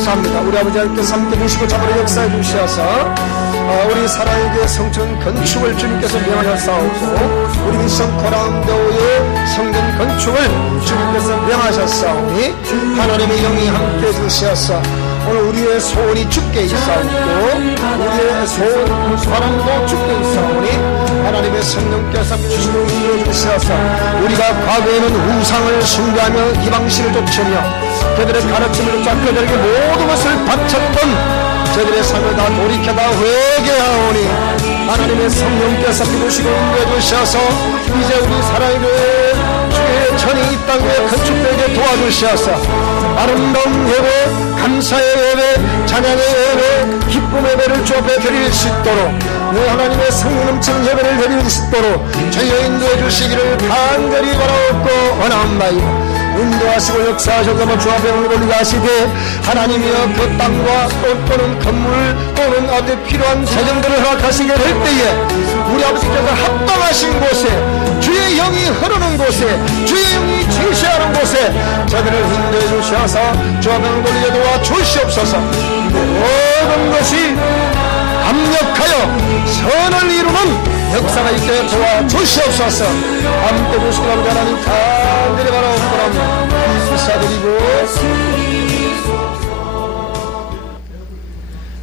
감사합니다. 우리 아버지 하나님께서 함께 주시고 잡으러 역사해 주시어서 우리 사랑의 성전 건축을 주님께서 명하셨사오고 우리 미션 코람도의 성전 건축을 주님께서 명하셨사오니 하나님의 영이 함께 주시어서 오늘 우리의 소원이 주께 있사오고 우리의 소원 사랑도 주께 있사오니 하나님의 성령께서 주시고 인도해 주시어서 우리가 과거에는 우상을 숭배하며 이방신을 쫓으며 그들의 가르침을 쫓아 그들에게 모든 것을 바쳤던 저들의 삶을 다 돌이켜다 회개하오니 하나님의 성령께서 부으시고 인도해 주셔서 이제 우리 살아있는 주의 전이 이 땅에 건축되게 도와주셔서 아름다운 예배, 감사의 예배, 찬양의 예배, 기쁨의 예배를 주 앞에 드릴 수 있도록 내 하나님의 성령 넘치는 예배를 드릴 수 있도록 저희의 인도해 주시기를 간절히 바라옵고 원하옵나이다. 인도하시고 역사하셔서 주 앞에 올리게 하시되 하나님이여 그 땅과 또는 건물 또는 어디 필요한 재정들을 허락하시게 될 때에 우리 아버지께서 합당하신 곳에 주의 영이 흐르는 곳에 주의 영이 제시하는 곳에 저들을 인도해 주셔서 주 앞에 올리게 도와 주시옵소서. 모든 것이 강력하여 선을 이루는 역사가 있게 도와 주시옵소서. 함께 주시고 하나님 간절히 바라옵니다. 감사드리고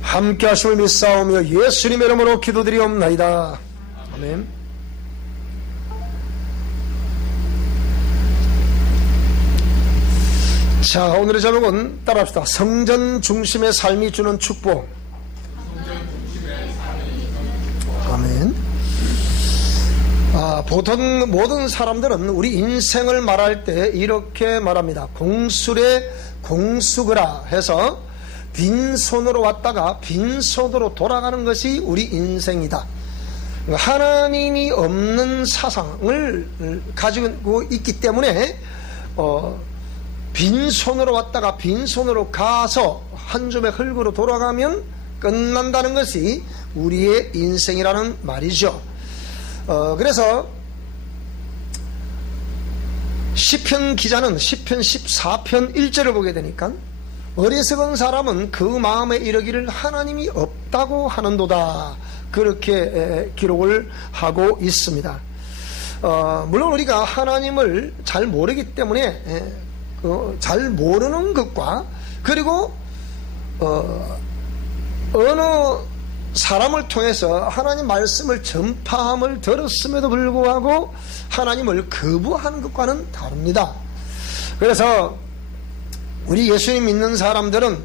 함께 하심을 믿사오며 예수님의 이름으로 기도드리옵나이다. 아멘. 자, 오늘의 제목은 따라합시다. 성전 중심의 삶이 주는 축복. 아멘. 보통 모든 사람들은 우리 인생을 말할 때 이렇게 말합니다. 공술에 공수거라 해서 빈손으로 왔다가 빈손으로 돌아가는 것이 우리 인생이다. 하나님이 없는 사상을 가지고 있기 때문에 빈손으로 왔다가 빈손으로 가서 한 줌의 흙으로 돌아가면 끝난다는 것이 우리의 인생이라는 말이죠. 그래서 시편 기자는 시편 14편 1절을 보게 되니까 어리석은 사람은 그 마음에 이르기를 하나님이 없다고 하는도다, 그렇게 기록을 하고 있습니다. 물론 우리가 하나님을 잘 모르기 때문에 잘 모르는 것과 그리고 어느 사람을 통해서 하나님 말씀을 전파함을 들었음에도 불구하고 하나님을 거부하는 것과는 다릅니다. 그래서 우리 예수님 믿는 사람들은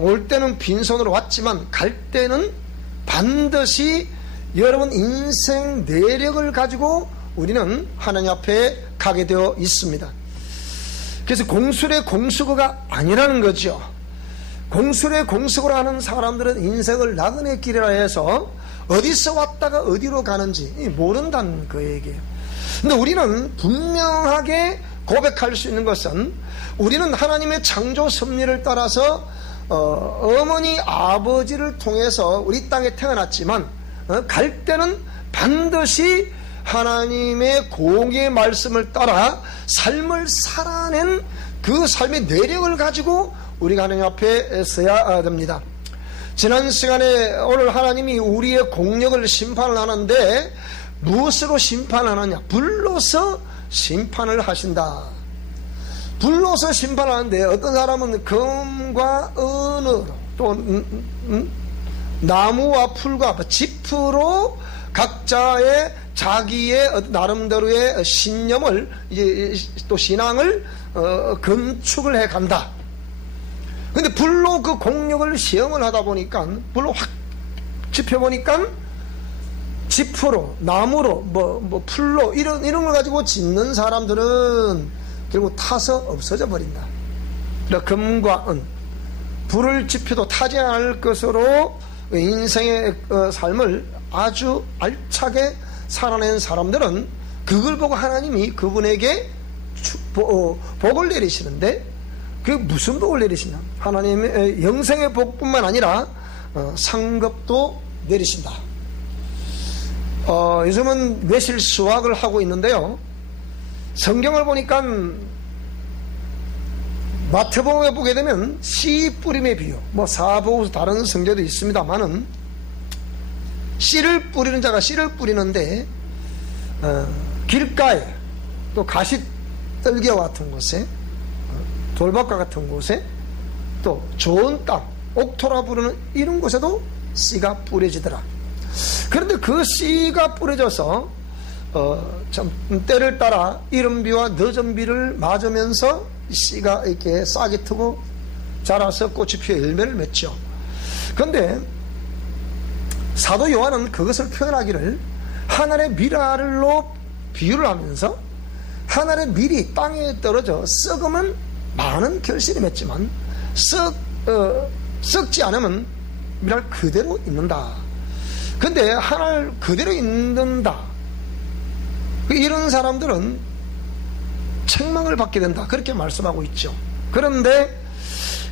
올 때는 빈손으로 왔지만 갈 때는 반드시 여러분 인생 내력을 가지고 우리는 하나님 앞에 가게 되어 있습니다. 그래서 공술의 공수거가 아니라는 거죠. 공술의 공수거를 하는 사람들은 인생을 나그네 길이라 해서 어디서 왔다가 어디로 가는지 모른다는 그 얘기예요. 근데 우리는 분명하게 고백할 수 있는 것은 우리는 하나님의 창조 섭리를 따라서 어머니 아버지를 통해서 우리 땅에 태어났지만 갈 때는 반드시 하나님의 공의 말씀을 따라 삶을 살아낸 그 삶의 내력을 가지고 우리가 하나님 앞에 서야 됩니다. 지난 시간에 오늘 하나님이 우리의 공력을 심판을 하는데 무엇으로 심판하느냐? 불로서 심판을 하신다. 불로서 심판하는데 어떤 사람은 금과 은으로 또 나무와 풀과 지프로 각자의 자기의 나름대로의 신념을 또 신앙을 건축을 해 간다. 근데 불로 그 공력을 시험을 하다 보니까 불로 확 짚어보니까 지프로 나무로 뭐 풀로 이런 걸 가지고 짓는 사람들은 결국 타서 없어져 버린다. 그러니까 금과 은 불을 지펴도 타지 않을 것으로 인생의 삶을 아주 알차게 살아낸 사람들은 그걸 보고 하나님이 그분에게 복을 내리시는데 그게 무슨 복을 내리시냐? 하나님의 영생의 복뿐만 아니라 상급도 내리신다. 요즘은 매실 수학을 하고 있는데요, 성경을 보니까 마태복음에 보게 되면 씨 뿌림의 비유, 사복음서 다른 성경도 있습니다만은 씨를 뿌리는 자가 씨를 뿌리는데 길가에 또 가시떨기와 같은 곳에 돌밭과 같은 곳에 또 좋은 땅, 옥토라 부르는 이런 곳에도 씨가 뿌려지더라. 그런데 그 씨가 뿌려져서 참 때를 따라 이른 비와 늦은 비를 맞으면서 씨가 이렇게 싹이 트고 자라서 꽃이 피어 열매를 맺죠. 그런데 사도 요한은 그것을 표현하기를 하늘의 밀알로 비유를 하면서 하늘의 밀이 땅에 떨어져 썩으면 많은 결실이 맺지만 썩지 않으면 밀알 그대로 있는다. 근데 하늘 그대로 있는다, 이런 사람들은 책망을 받게 된다, 그렇게 말씀하고 있죠. 그런데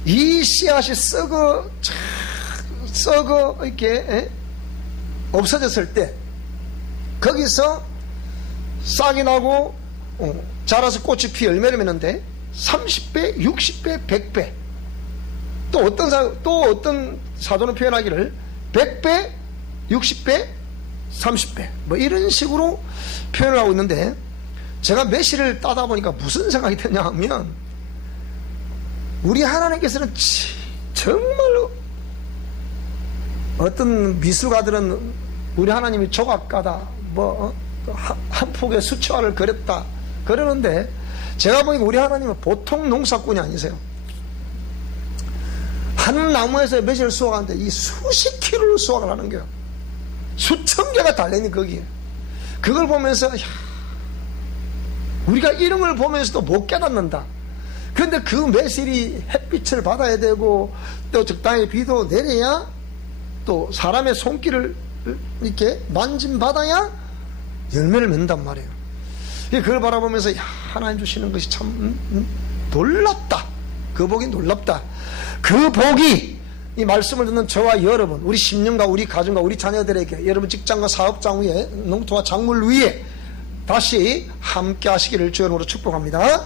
이 씨앗이 썩어 이렇게 없어졌을 때 거기서 싹이 나고 자라서 꽃이 피 열매를 맺는데 30배, 60배, 100배, 또 어떤 사도는 표현하기를 100배, 60배, 30배 이런 식으로 표현을 하고 있는데, 제가 매실을 따다 보니까 무슨 생각이 드냐 하면, 우리 하나님께서는 정말로 어떤 미술가들은 우리 하나님이 조각가다, 한 폭의 수채화를 그렸다 그러는데, 제가 보니까 우리 하나님은 보통 농사꾼이 아니세요. 한 나무에서 매실을 수확하는데 이 수십 킬로를 수확을 하는 거예요. 수천 개가 달려있는 거기에. 그걸 보면서 우리가 이런 걸 보면서도 못 깨닫는다. 그런데 그 매실이 햇빛을 받아야 되고 또 적당히 비도 내려야 또 사람의 손길을 이렇게 만짐받아야 열매를 맺는단 말이에요. 그걸 바라보면서 하나님 주시는 것이 참 놀랍다. 그 복이 놀랍다. 그 복이 이 말씀을 듣는 저와 여러분, 우리 심령과 우리 가정과 우리 자녀들에게, 여러분 직장과 사업장 위에, 농토와 작물 위에 다시 함께 하시기를 주연으로 축복합니다.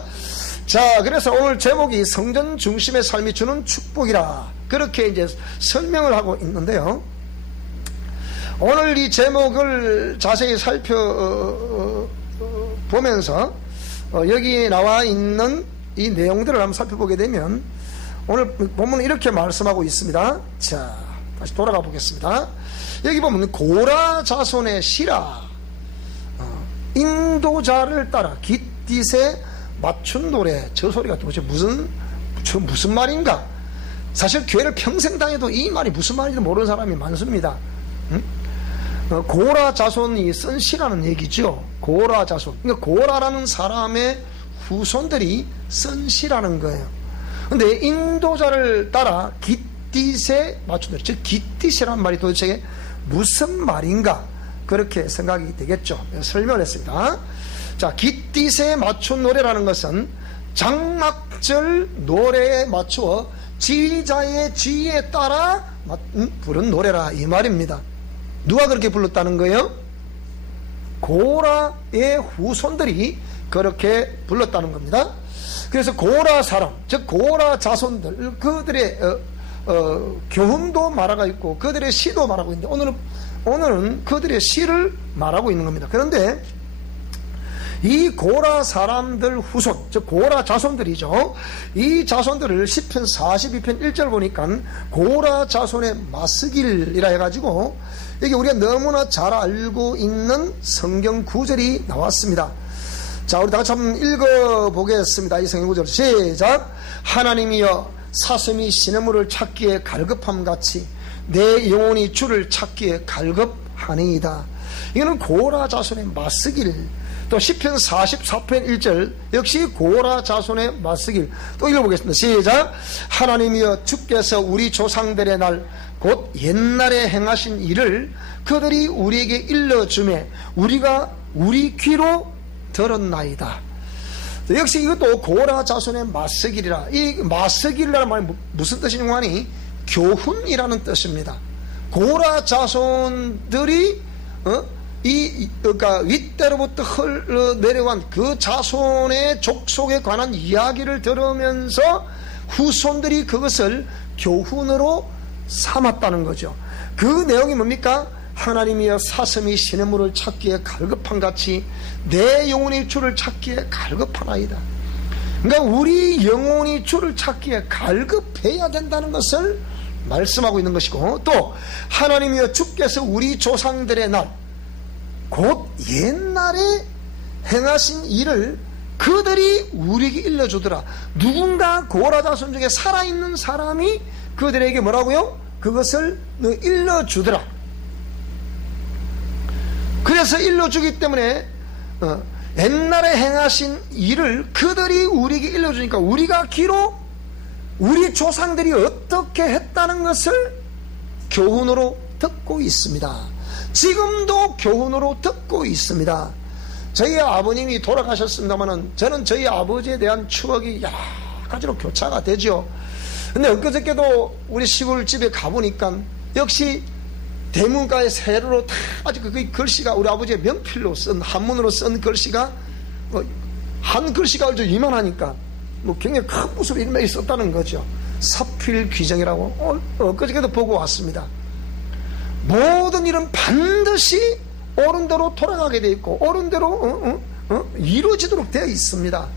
자, 그래서 오늘 제목이 성전 중심의 삶이 주는 축복이라, 그렇게 이제 설명을 하고 있는데요. 오늘 이 제목을 자세히 살펴보면서 여기 나와 있는 이 내용들을 한번 살펴보게 되면, 오늘 본문은 이렇게 말씀하고 있습니다. 자, 다시 돌아가 보겠습니다. 여기 보면 고라 자손의 시라, 인도자를 따라 깃딧에 맞춘 노래. 저 소리가 도대체 무슨 말인가? 사실 교회를 평생 다녀도 이 말이 무슨 말인지 모르는 사람이 많습니다. 고라 자손이 쓴 시라는 얘기죠. 고라 자손. 그러니까 고라라는 사람의 후손들이 쓴 시라는 거예요. 근데 인도자를 따라 깃딧에 맞춘 노래, 즉 깃딧이라는 말이 도대체 무슨 말인가, 그렇게 생각이 되겠죠. 설명을 했습니다. 자, 깃딧에 맞춘 노래라는 것은 장막절 노래에 맞추어 지휘자의 지휘에 따라 부른 노래라, 이 말입니다. 누가 그렇게 불렀다는 거예요? 고라의 후손들이 그렇게 불렀다는 겁니다. 그래서 고라 사람, 즉 고라 자손들, 그들의 교훈도 말하고 있고 그들의 시도 말하고 있는데, 오늘은 그들의 시를 말하고 있는 겁니다. 그런데 이 고라 사람들 후손, 즉 고라 자손들이죠. 이 자손들을 시편 42편 1절 보니까 고라 자손의 마스길이라 해가지고 여기 우리가 너무나 잘 알고 있는 성경 구절이 나왔습니다. 자, 우리 다 같이 한번 읽어보겠습니다. 이 성경 구절 시작. 하나님이여, 사슴이 시냇물을 찾기에 갈급함같이 내 영혼이 주를 찾기에 갈급하니이다. 이거는 고라 자손의 맞서길. 또 시편 44편 1절 역시 고라 자손의 맞서길. 또 읽어보겠습니다. 시작. 하나님이여, 주께서 우리 조상들의 날 곧 옛날에 행하신 일을 그들이 우리에게 일러주매 우리가 우리 귀로 들었나이다. 역시 이것도 고라 자손의 맞서길이라. 이 맞서길이라는 말이 무슨 뜻이냐고 하니 교훈이라는 뜻입니다. 고라 자손들이 그러니까 윗대로부터 흘러내려간 그 자손의 족속에 관한 이야기를 들으면서 후손들이 그것을 교훈으로 삼았다는 거죠. 그 내용이 뭡니까? 하나님이여 사슴이 시냇물을 찾기에 갈급한 같이 내 영혼이 주를 찾기에 갈급하나이다. 그러니까 우리 영혼이 주를 찾기에 갈급해야 된다는 것을 말씀하고 있는 것이고, 또 하나님이여 주께서 우리 조상들의 날 곧 옛날에 행하신 일을 그들이 우리에게 일러주더라. 누군가 고라 자손 중에 살아있는 사람이 그들에게 뭐라고요? 그것을 일러주더라. 그래서 일러주기 때문에 옛날에 행하신 일을 그들이 우리에게 일러주니까 우리가 기록 우리 조상들이 어떻게 했다는 것을 교훈으로 듣고 있습니다. 지금도 교훈으로 듣고 있습니다. 저희 아버님이 돌아가셨습니다만은 저는 저희 아버지에 대한 추억이 여러 가지로 교차가 되죠. 근데 엊그저께도 우리 시골집에 가보니까 역시 대문가에 세로로 다 아주 그 글씨가 우리 아버지의 명필로 쓴 한문으로 쓴 글씨가 한 글씨가 아주 이만하니까 굉장히 큰 무술이 일면이 썼다는 거죠. 사필귀정이라고 엊그저께도 보고 왔습니다. 모든 일은 반드시 옳은 대로 돌아가게 되어 있고 옳은 대로 이루어지도록 되어 있습니다.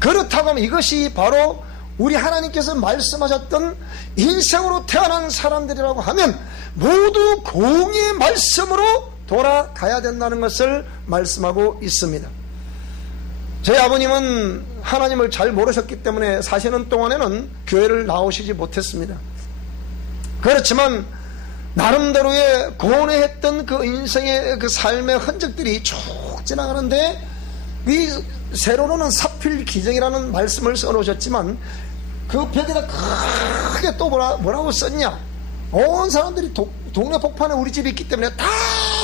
그렇다고 하면 이것이 바로 우리 하나님께서 말씀하셨던 인생으로 태어난 사람들이라고 하면 모두 공의의 말씀으로 돌아가야 된다는 것을 말씀하고 있습니다. 저희 아버님은 하나님을 잘 모르셨기 때문에 40년 동안에는 교회를 나오시지 못했습니다. 그렇지만 나름대로의 고뇌했던 그 인생의 그 삶의 흔적들이 쭉 지나가는데, 이 세로로는 사필귀정이라는 말씀을 써놓으셨지만 그 벽에다 크게 또 뭐라고 썼냐? 온 사람들이 동네 복판에 우리 집이 있기 때문에 다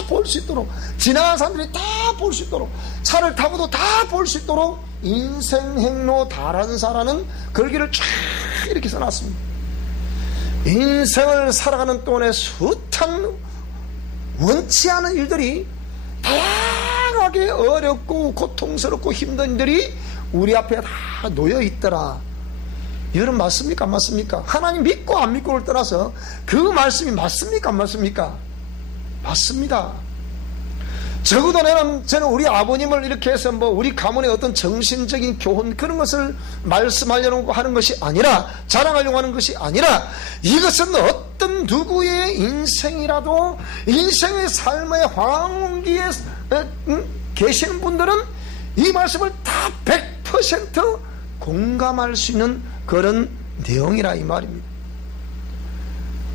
볼 수 있도록, 지나가는 사람들이 다 볼 수 있도록, 차를 타고도 다 볼 수 있도록 인생 행로 다란사라는 글귀를 쫙 이렇게 써놨습니다. 인생을 살아가는 동안에 숱한 원치 않은 일들이 다양하게 어렵고 고통스럽고 힘든 일들이 우리 앞에 다 놓여 있더라. 여러분 맞습니까? 안 맞습니까? 하나님 믿고 안 믿고를 떠나서 그 말씀이 맞습니까? 안 맞습니까? 맞습니다. 적어도 저는 우리 아버님을 이렇게 해서 우리 가문의 어떤 정신적인 교훈 그런 것을 말씀하려고 하는 것이 아니라, 자랑하려고 하는 것이 아니라, 이것은 어떤 누구의 인생이라도 인생의 삶의 황혼기에 계시는 분들은 이 말씀을 다 100% 공감할 수 있는 그런 내용이라 이 말입니다.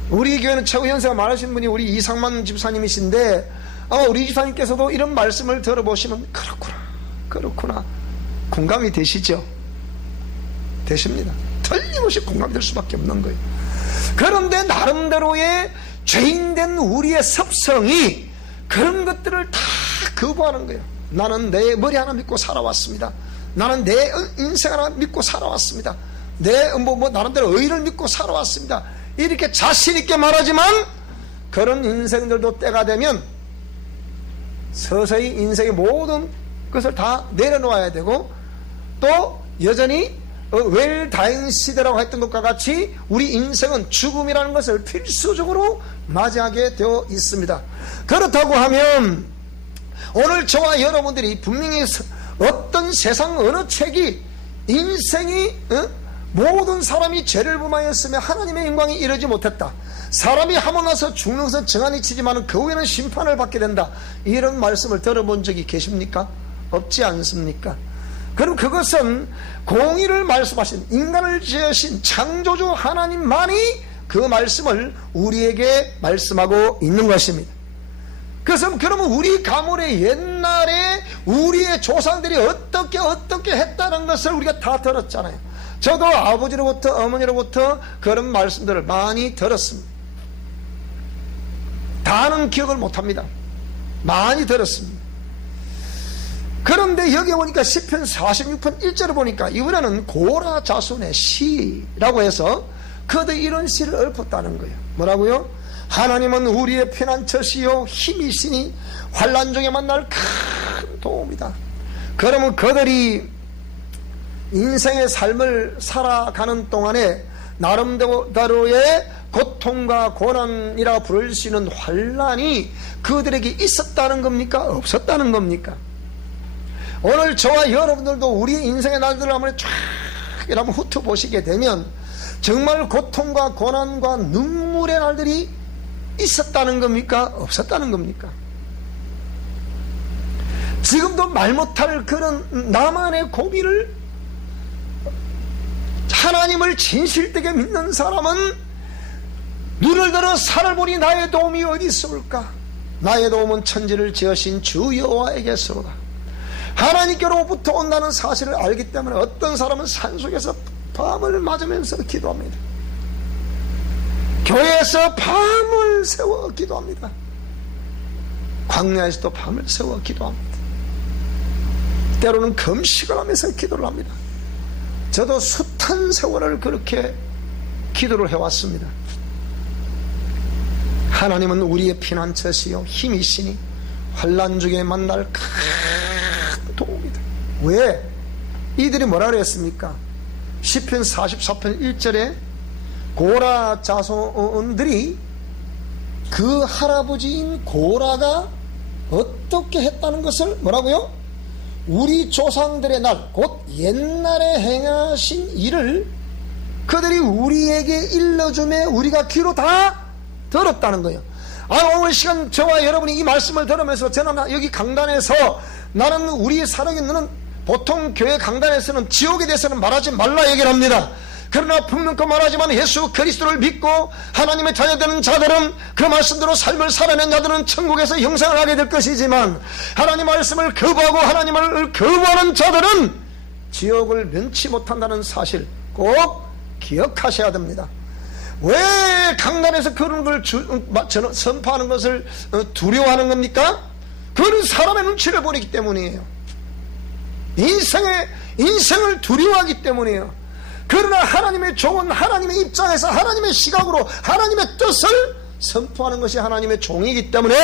우리 교회는 최고 연세가 많으신 분이 우리 이상만 집사님이신데, 우리 집사님께서도 이런 말씀을 들어보시면 그렇구나 공감이 되시죠? 되십니다. 틀림없이 공감될 수밖에 없는 거예요. 그런데 나름대로의 죄인된 우리의 습성이 그런 것들을 다 거부하는 거예요. 나는 내 머리 하나 믿고 살아왔습니다. 나는 내 인생 하나 믿고 살아왔습니다. 내 나름대로 의를 믿고 살아왔습니다. 이렇게 자신 있게 말하지만 그런 인생들도 때가 되면 서서히 인생의 모든 것을 다 내려놓아야 되고, 또 여전히 웰다잉 시대라고 했던 것과 같이 우리 인생은 죽음이라는 것을 필수적으로 맞이하게 되어 있습니다. 그렇다고 하면 오늘 저와 여러분들이 분명히 어떤 세상 어느 책이 인생이 모든 사람이 죄를 범하였으며 하나님의 영광이 이르지 못했다, 사람이 하고 나서 죽는 것은 정한이 치지만 그 후에는 심판을 받게 된다, 이런 말씀을 들어본 적이 계십니까? 없지 않습니까? 그럼 그것은 공의를 말씀하신, 인간을 지으신 창조주 하나님만이 그 말씀을 우리에게 말씀하고 있는 것입니다. 그래서 그러면 우리 가문의 옛날에 우리의 조상들이 어떻게 했다는 것을 우리가 다 들었잖아요. 저도 아버지로부터 어머니로부터 그런 말씀들을 많이 들었습니다. 다는 기억을 못합니다. 많이 들었습니다. 그런데 여기 보니까 시편 46편 1절을 보니까 이번에는 고라 자손의 시라고 해서 그들 이런 시를 읊었다는 거예요. 뭐라고요? 하나님은 우리의 피난처시요 힘이시니 환난 중에 만날 큰 도움이다. 그러면 그들이 인생의 삶을 살아가는 동안에 나름대로의 고통과 고난이라 부를 수 있는 환난이 그들에게 있었다는 겁니까? 없었다는 겁니까? 오늘 저와 여러분들도 우리의 인생의 날들을 한번 쫙 이렇게 훑어보시게 되면 정말 고통과 고난과 눈물의 날들이 있었다는 겁니까? 없었다는 겁니까? 지금도 말 못할 그런 나만의 고비를 하나님을 진실되게 믿는 사람은 눈을 들어 산을 보니 나의 도움이 어디 있을까? 나의 도움은 천지를 지으신 주 여호와에게서로다. 하나님께로부터 온다는 사실을 알기 때문에 어떤 사람은 산속에서 밤을 맞으면서 기도합니다. 교회에서 밤을 세워 기도합니다. 광야에서도 밤을 세워 기도합니다. 때로는 금식을 하면서 기도를 합니다. 저도 숱한 세월을 그렇게 기도를 해왔습니다. 하나님은 우리의 피난처시요 힘이시니 환난 중에 만날 큰 도움이다. 왜? 이들이 뭐라 그랬습니까? 시편 44편 1절에 고라 자손들이 그 할아버지인 고라가 어떻게 했다는 것을 뭐라고요? 우리 조상들의 날, 곧 옛날에 행하신 일을 그들이 우리에게 일러주매 우리가 귀로 다 들었다는 거예요. 오늘 시간 저와 여러분이 이 말씀을 들으면서 저는 여기 강단에서 나는 우리 살아있는 너는 보통 교회 강단에서는 지옥에 대해서는 말하지 말라 얘기를 합니다. 그러나 분명히 말하지만 예수 그리스도를 믿고 하나님의 자녀되는 자들은 그 말씀대로 삶을 살아낸 자들은 천국에서 영생을 하게 될 것이지만 하나님 말씀을 거부하고 하나님을 거부하는 자들은 지옥을 면치 못한다는 사실 꼭 기억하셔야 됩니다. 왜 강단에서 그런 걸 선포하는 것을 두려워하는 겁니까? 그는 사람의 눈치를 보이기 때문이에요. 인생을 두려워하기 때문이에요. 그러나 하나님의 종은 하나님의 입장에서 하나님의 시각으로 하나님의 뜻을 선포하는 것이 하나님의 종이기 때문에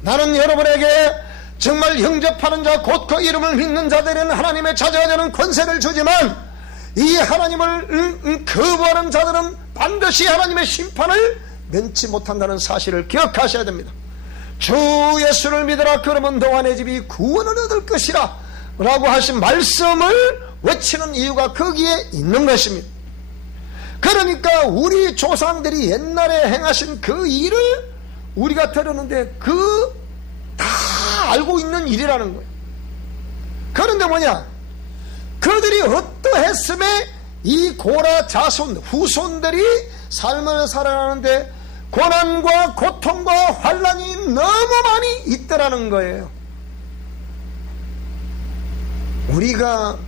나는 여러분에게 정말 영접하는 자 곧 그 이름을 믿는 자들은 하나님의 자녀가 되는 권세를 주지만 이 하나님을 거부하는 자들은 반드시 하나님의 심판을 면치 못한다는 사실을 기억하셔야 됩니다. 주 예수를 믿으라 그러면 너와 내 집이 구원을 얻을 것이라 라고 하신 말씀을 외치는 이유가 거기에 있는 것입니다. 그러니까 우리 조상들이 옛날에 행하신 그 일을 우리가 들었는데 다 알고 있는 일이라는 거예요. 그런데 뭐냐? 그들이 어떠했음에 이 고라 자손 후손들이 삶을 살아가는데 고난과 고통과 환난이 너무 많이 있더라는 거예요. 우리가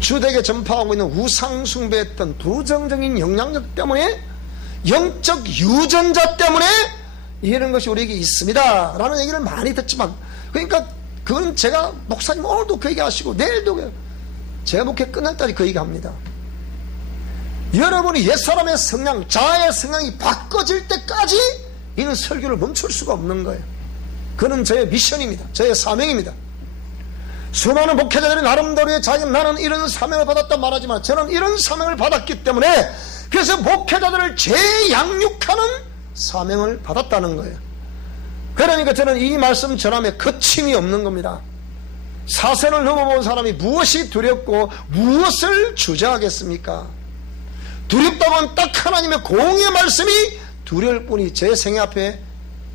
주되게 전파하고 있는 우상숭배했던 부정적인 영향력 때문에 영적 유전자 때문에 이런 것이 우리에게 있습니다 라는 얘기를 많이 듣지만 그러니까 그건 제가 목사님 오늘도 그 얘기 하시고 내일도 제가 목회 끝날 때까지 그 얘기 합니다. 여러분이 옛사람의 성향 자아의 성향이 바꿔질 때까지 이는 설교를 멈출 수가 없는 거예요. 그는 저의 미션입니다. 저의 사명입니다. 수많은 목회자들이 나름대로의 나는 이런 사명을 받았다 말하지만 저는 이런 사명을 받았기 때문에 그래서 목회자들을 재양육하는 사명을 받았다는 거예요. 그러니까 저는 이 말씀 전함에 거침이 없는 겁니다. 사선을 넘어본 사람이 무엇이 두렵고 무엇을 주저하겠습니까? 두렵다고 하면 딱 하나님의 공의 말씀이 두려울 뿐이 제 생애 앞에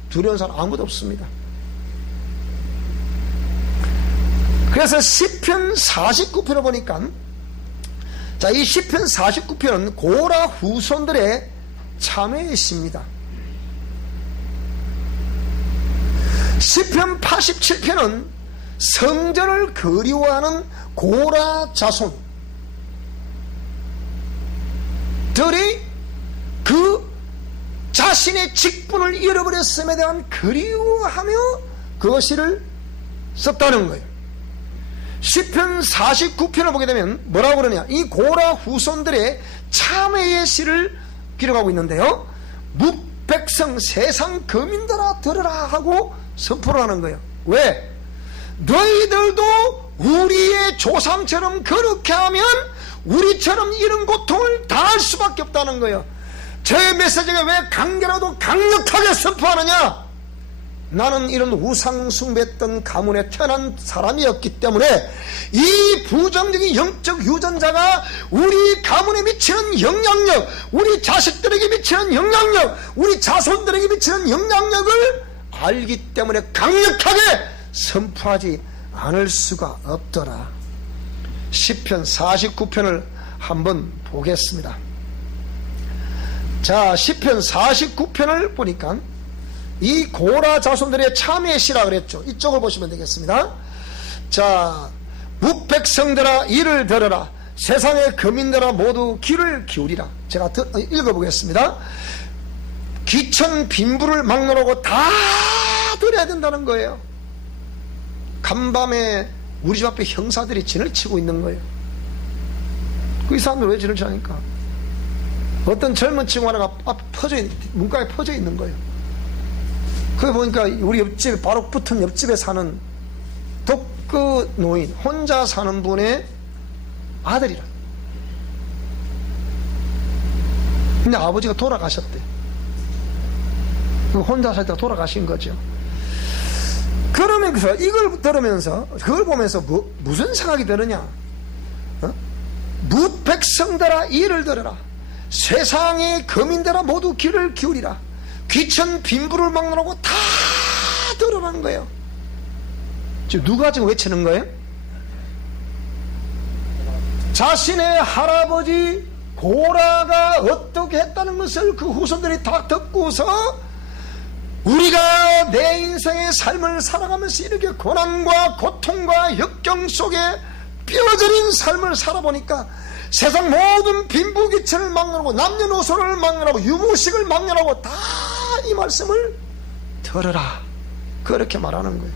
두려운 사람 아무도 없습니다. 그래서 시편 49편을 보니까 이 시편 49편은 고라 후손들의 참회의 시입니다. 시편 87편은 성전을 그리워하는 고라 자손들이 그 자신의 직분을 잃어버렸음에 대한 그리워하며 그것을 썼다는 거예요. 시편 49편을 보게 되면 뭐라고 그러냐, 이 고라 후손들의 참회의 시를 기록하고 있는데요, 뭇백성 세상 거민들아 들으라 하고 선포를 하는 거예요. 왜? 너희들도 우리의 조상처럼 그렇게 하면 우리처럼 이런 고통을 당할 수밖에 없다는 거예요. 저의 메시지가 왜 강렬하고 강력하게 선포하느냐? 나는 이런 우상 숭배했던 가문에 태어난 사람이었기 때문에 이 부정적인 영적 유전자가 우리 가문에 미치는 영향력, 우리 자식들에게 미치는 영향력, 우리 자손들에게 미치는 영향력을 알기 때문에 강력하게 선포하지 않을 수가 없더라. 시편 49편을 한번 보겠습니다. 자, 시편 49편을 보니까 이 고라 자손들의 참회의 시라 그랬죠. 이쪽을 보시면 되겠습니다. 자, 뭇백성들아 이를 들어라. 세상의 거민들아 모두 귀를 기울이라. 제가 읽어보겠습니다. 귀천 빈부를 막론하고 다 들어야 된다는 거예요. 간밤에 우리 집 앞에 형사들이 진을 치고 있는 거예요. 그 이 사람들 왜 진을 치니까 어떤 젊은 친구 하나가 문가에 퍼져 있는 거예요. 그거 보니까 우리 옆집에 바로 붙은 옆집에 사는 독거 노인 혼자 사는 분의 아들이라. 근데 아버지가 돌아가셨대. 혼자 살다가 돌아가신 거죠. 그러면서 이걸 들으면서 그걸 보면서 무슨 생각이 드느냐? 뭇백성들아 이를 들어라. 세상의 거민들아 모두 귀를 기울이라. 귀천 빈부를 막론하고 다 들으라는 거예요. 지금 누가 지금 외치는 거예요? 자신의 할아버지 고라가 어떻게 했다는 것을 그 후손들이 다 듣고서 우리가 내 인생의 삶을 살아가면서 이렇게 고난과 고통과 역경 속에 뼈저린 삶을 살아보니까 세상 모든 빈부귀천을 막론하고 남녀노소를 막론하고 유무식을 막론하고 다 이 말씀을 들으라. 그렇게 말하는 거예요.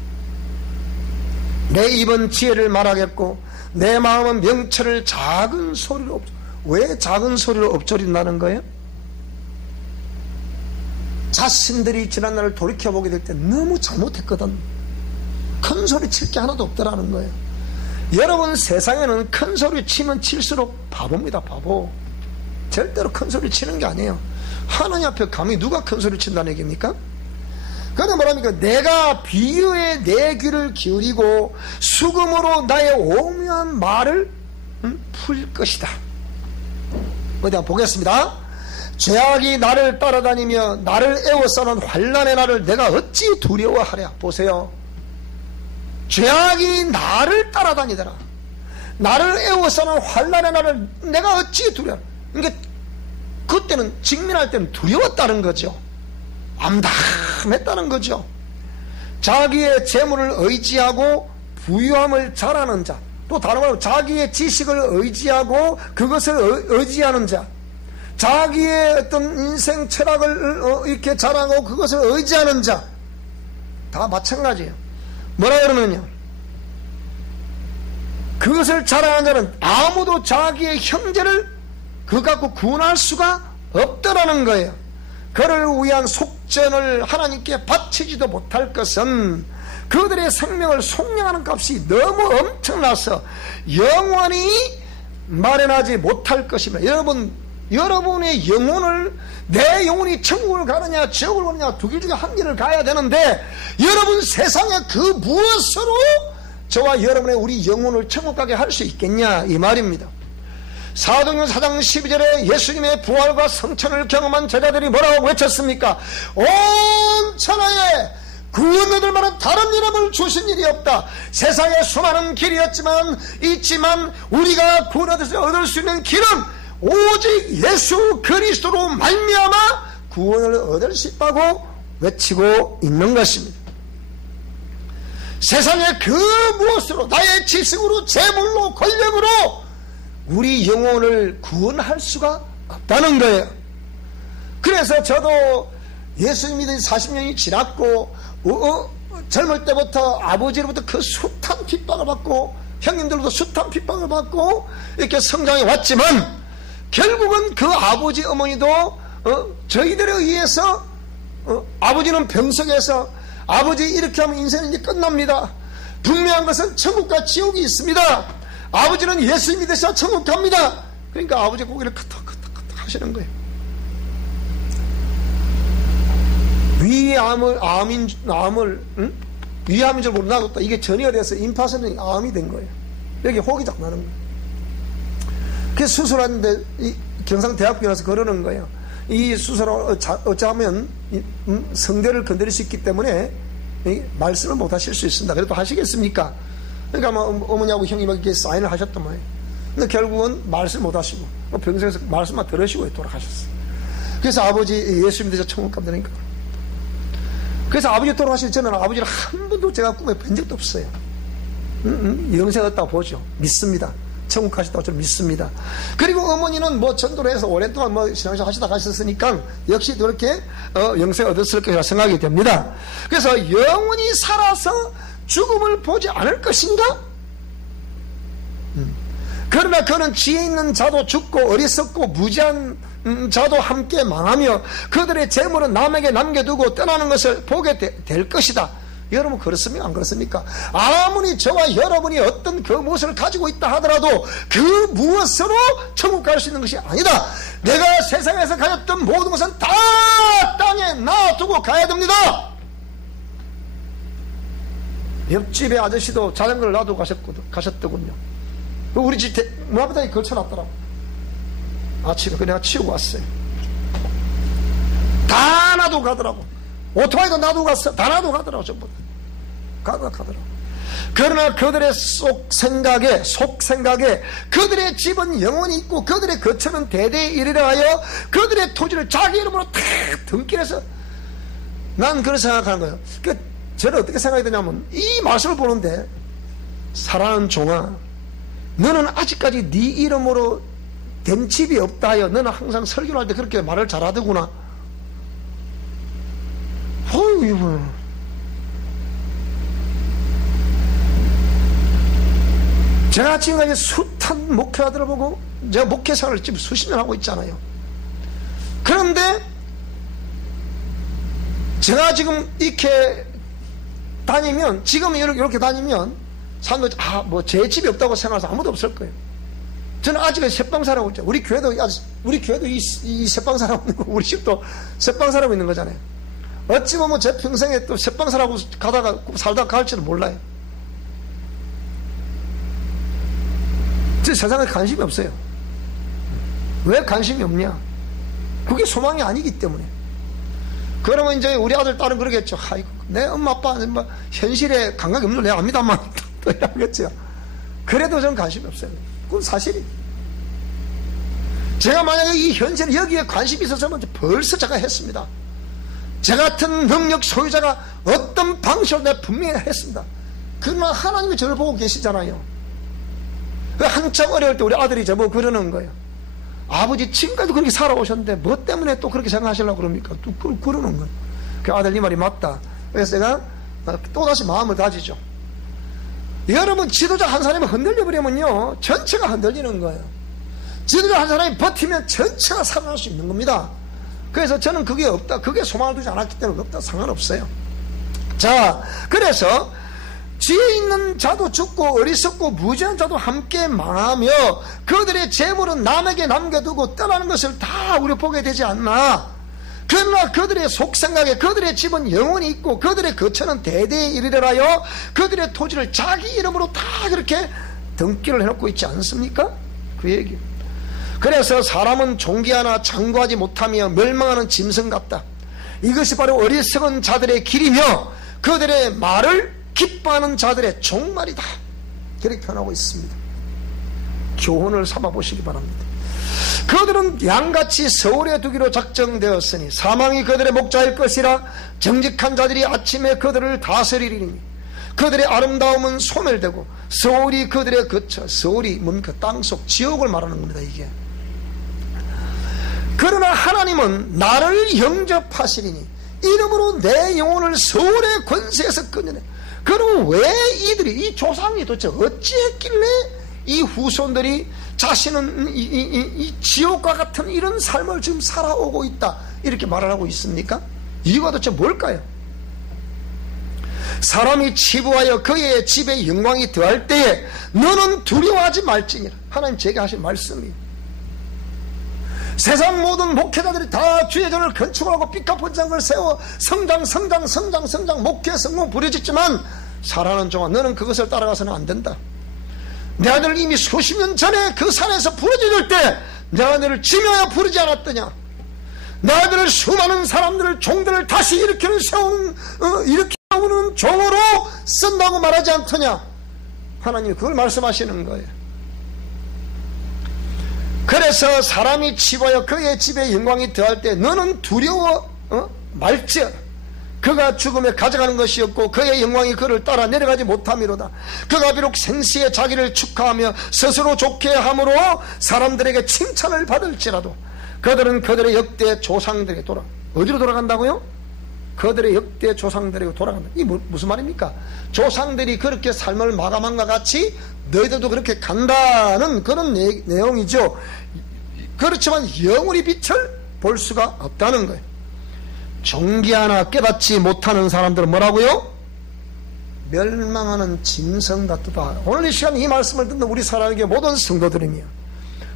내 입은 지혜를 말하겠고 내 마음은 명철을 작은 소리로 왜 작은 소리로 엎조린다는 거예요? 자신들이 지난 날을 돌이켜보게 될 때 너무 잘못했거든. 큰 소리 칠 게 하나도 없더라는 거예요. 여러분, 세상에는 큰 소리 치면 칠수록 바보입니다. 바보. 절대로 큰 소리 치는 게 아니에요. 하나님 앞에 감히 누가 큰 소리 친다는 얘기입니까? 그런데 뭐랍니까? 내가 비유에 내 귀를 기울이고 수금으로 나의 오묘한 말을 풀 것이다. 어디 한번 보겠습니다. 죄악이 나를 따라다니며 나를 에워싸는 환난의 날을 내가 어찌 두려워하랴. 보세요. 죄악이 나를 따라다니더라. 나를 에워싸는 환난의 날을 내가 어찌 두려워. 그러니까 그때는 직면할 때는 두려웠다는 거죠. 암담했다는 거죠. 자기의 재물을 의지하고 부유함을 잘하는 자, 또 다른 말로 자기의 지식을 의지하고 그것을 의지하는 자, 자기의 어떤 인생 철학을 이렇게 자랑하고 그것을 의지하는 자, 다 마찬가지예요. 뭐라 그러면요, 그것을 자랑하는 자는 아무도 자기의 형제를 그거 갖고 구원할 수가 없더라는 거예요. 그를 위한 속전을 하나님께 바치지도 못할 것은 그들의 생명을 속량하는 값이 너무 엄청나서 영원히 마련하지 못할 것입니다. 여러분의 영혼을, 내 영혼이 천국을 가느냐 지옥을 가느냐 두 길 중에 한 길을 가야 되는데 여러분 세상에 그 무엇으로 저와 여러분의 우리 영혼을 천국 가게 할 수 있겠냐 이 말입니다. 사도행전 4장 12절에 예수님의 부활과 성천을 경험한 제자들이 뭐라고 외쳤습니까? 온 천하에 구원 얻을 만한 다른 이름을 주신 일이 없다. 세상에 수많은 길이 있지만 우리가 구원 얻을 수 있는 길은 오직 예수 그리스도로 말미암아 구원을 얻을 수 있다고 외치고 있는 것입니다. 세상에 그 무엇으로, 나의 지식으로, 재물로, 권력으로 우리 영혼을 구원할 수가 없다는 거예요. 그래서 저도 예수님 믿은 40년이 지났고 젊을 때부터 아버지로부터 그 숱한 핍박을 받고 형님들로부터 숱한 핍박을 받고 이렇게 성장해 왔지만 결국은 그 아버지 어머니도 저희들에 의해서 아버지는 병석에서 아버지 이렇게 하면 인생은 이제 끝납니다. 분명한 것은 천국과 지옥이 있습니다. 아버지는 예수 믿으셔 천국 갑니다. 그러니까 아버지 고개를 끄덕끄덕 하시는 거예요. 위암인 줄 모르고 놔뒀다. 이게 전이가 돼서 임파선이 암이 된 거예요. 여기 혹이 딱 나는 거예요. 그래서 수술하는데 경상대학병원에서 그러는 거예요. 이 수술을 어쩌면 성대를 건드릴 수 있기 때문에 말씀을 못 하실 수 있습니다. 그래도 하시겠습니까? 그러니까 어머니하고 형이 막 이렇게 사인을 하셨단 말이에요. 근데 결국은 말씀 못 하시고 병상에서 말씀만 들으시고 돌아가셨어요. 그래서 아버지 예수 믿으셔 천국 갑니다니까. 그래서 아버지 돌아가실 저는 아버지를 한 번도 제가 꿈에 뵌 적도 없어요. 영생 얻다고 보죠. 믿습니다. 천국 가셨다고 저는 믿습니다. 그리고 어머니는 전도를 해서 오랜 동안 신앙생활 하시다 가셨으니까 역시 그렇게 영생 얻었을 것이라 생각이 됩니다. 그래서 영원히 살아서 죽음을 보지 않을 것인가? 그러나 그는 지혜 있는 자도 죽고 어리석고 무지한 자도 함께 망하며 그들의 재물은 남에게 남겨두고 떠나는 것을 보게 될 것이다. 여러분 그렇습니까? 안 그렇습니까? 아무리 저와 여러분이 어떤 그 무엇을 가지고 있다 하더라도 그 무엇으로 천국 갈 수 있는 것이 아니다. 내가 세상에서 가졌던 모든 것은 다 땅에 놔두고 가야 됩니다. 옆집의 아저씨도 자전거를 놔두고 가셨더군요. 우리 집 문 앞에다 걸쳐놨더라고. 아침에 내가 치우고 왔어요. 다 놔두고 가더라고. 오토바이도 놔두고 갔어. 다 놔두고 가더라고. 전부 가더라고. 그러나 그들의 속 생각에 그들의 집은 영원히 있고 그들의 거처는 대대에 이르려 하여 그들의 토지를 자기 이름으로 탁 등기해서 난 그렇게 생각하는 거예요. 저는 어떻게 생각이 드냐면 이 말씀을 보는데 사랑하는 종아 너는 아직까지 네 이름으로 된 집이 없다 하여 너는 항상 설교를 할 때 그렇게 말을 잘하더구나. 어휴, 제가 지금까지 숱한 목회자들을 보고 제가 목회 생활을 지금 수십 년 하고 있잖아요. 그런데 제가 지금 이렇게 다니면 지금 이렇게 다니면 사람들 제 집이 없다고 생각해서 아무도 없을 거예요. 저는 아직까지 새빵 살아고 있죠. 우리 교회도 이 새빵 살아고 있는 거, 우리 집도 새빵 살아고 있는 거잖아요. 어찌 보면 제 평생에 또 새빵 살아고 살다가 갈지는 몰라요. 저 세상에 관심이 없어요. 왜 관심이 없냐? 그게 소망이 아니기 때문에. 그러면 이제 우리 아들, 딸은 그러겠죠. 아이고, 내 엄마, 아빠, 현실에 감각이 없는 걸 내가 압니다만. 또 이러겠죠. 그래도 저는 관심이 없어요. 그건 사실이. 제가 만약에 이 현실 여기에 관심이 있었으면 벌써 제가 했습니다. 제 같은 능력 소유자가 어떤 방식으로 내가 분명히 했습니다. 그러나 하나님이 저를 보고 계시잖아요. 한참 어려울 때 우리 아들이 저보고 그러는 거예요. 아버지 지금까지 그렇게 살아오셨는데 뭐 때문에 또 그렇게 생각하시려고 그럽니까? 또 그러는 거예요. 그 아들 이 말이 맞다. 그래서 제가 또다시 마음을 다지죠. 여러분 지도자 한 사람이 흔들려 버리면요 전체가 흔들리는 거예요. 지도자 한 사람이 버티면 전체가 살아날 수 있는 겁니다. 그래서 저는 그게 없다, 그게 소망을 두지 않았기 때문에 없다, 상관없어요. 자, 그래서 지혜 있는 자도 죽고 어리석고 무지한 자도 함께 망하며 그들의 재물은 남에게 남겨두고 떠나는 것을 다 우리 보게 되지 않나. 그러나 그들의 속생각에 그들의 집은 영원히 있고 그들의 거처는 대대에 이르려 하여 그들의 토지를 자기 이름으로 다 그렇게 등기를 해놓고 있지 않습니까? 그 얘기예요. 그래서 사람은 존귀하나 장구하지 못하며 멸망하는 짐승 같다. 이것이 바로 어리석은 자들의 길이며 그들의 말을 기뻐하는 자들의 종말이다. 그렇게 표현하고 있습니다. 교훈을 삼아 보시기 바랍니다. 그들은 양같이 서울에 두기로 작정되었으니 사망이 그들의 목자일 것이라. 정직한 자들이 아침에 그들을 다스리리니 그들의 아름다움은 소멸되고 서울이 그들의 거처. 서울이 뭡니까? 땅속 지옥을 말하는 겁니다. 이게. 그러나 하나님은 나를 영접하시리니 이름으로 내 영혼을 서울의 권세에서 끊으네. 그러면 왜 이들이, 이 조상이 도대체 어찌했길래 이 후손들이 자신은 이 지옥과 같은 이런 삶을 지금 살아오고 있다 이렇게 말을 하고 있습니까? 이유가 도대체 뭘까요? 사람이 치부하여 그의 집에 영광이 더할 때에 너는 두려워하지 말지니라. 하나님 제게 하신 말씀이에요. 세상 모든 목회자들이 다 주의 전을 건축하고 삐까뻔쩍을 세워 성장 목회 성공 부려졌지만 살아가는 동안 너는 그것을 따라가서는 안 된다. 내 아들 이미 수십 년 전에 그 산에서 부러질 때 내 아들을 지명하여 부르지 않았더냐. 내 아들을 수많은 사람들을 종들을 다시 일으키는 세우는 종으로 쓴다고 말하지 않더냐. 하나님이 그걸 말씀하시는 거예요. 그래서 사람이 치부하여 그의 집에 영광이 더할 때 너는 두려워 말지어라. 그가 죽음에 가져가는 것이 없고 그의 영광이 그를 따라 내려가지 못함이로다. 그가 비록 생시에 자기를 축하하며 스스로 좋게 함으로 사람들에게 칭찬을 받을지라도 그들은 그들의 역대 조상들에게 어디로 돌아간다고요? 그들의 역대 조상들에게 돌아간다. 이게 무슨 말입니까? 조상들이 그렇게 삶을 마감한 것 같이 너희들도 그렇게 간다는 그런 내용이죠. 그렇지만 영원히 빛을 볼 수가 없다는 거예요. 종기 하나 깨닫지 못하는 사람들은 뭐라고요? 멸망하는 짐승 같다. 오늘 이 시간 이 말씀을 듣는 우리 사랑의 모든 성도들이며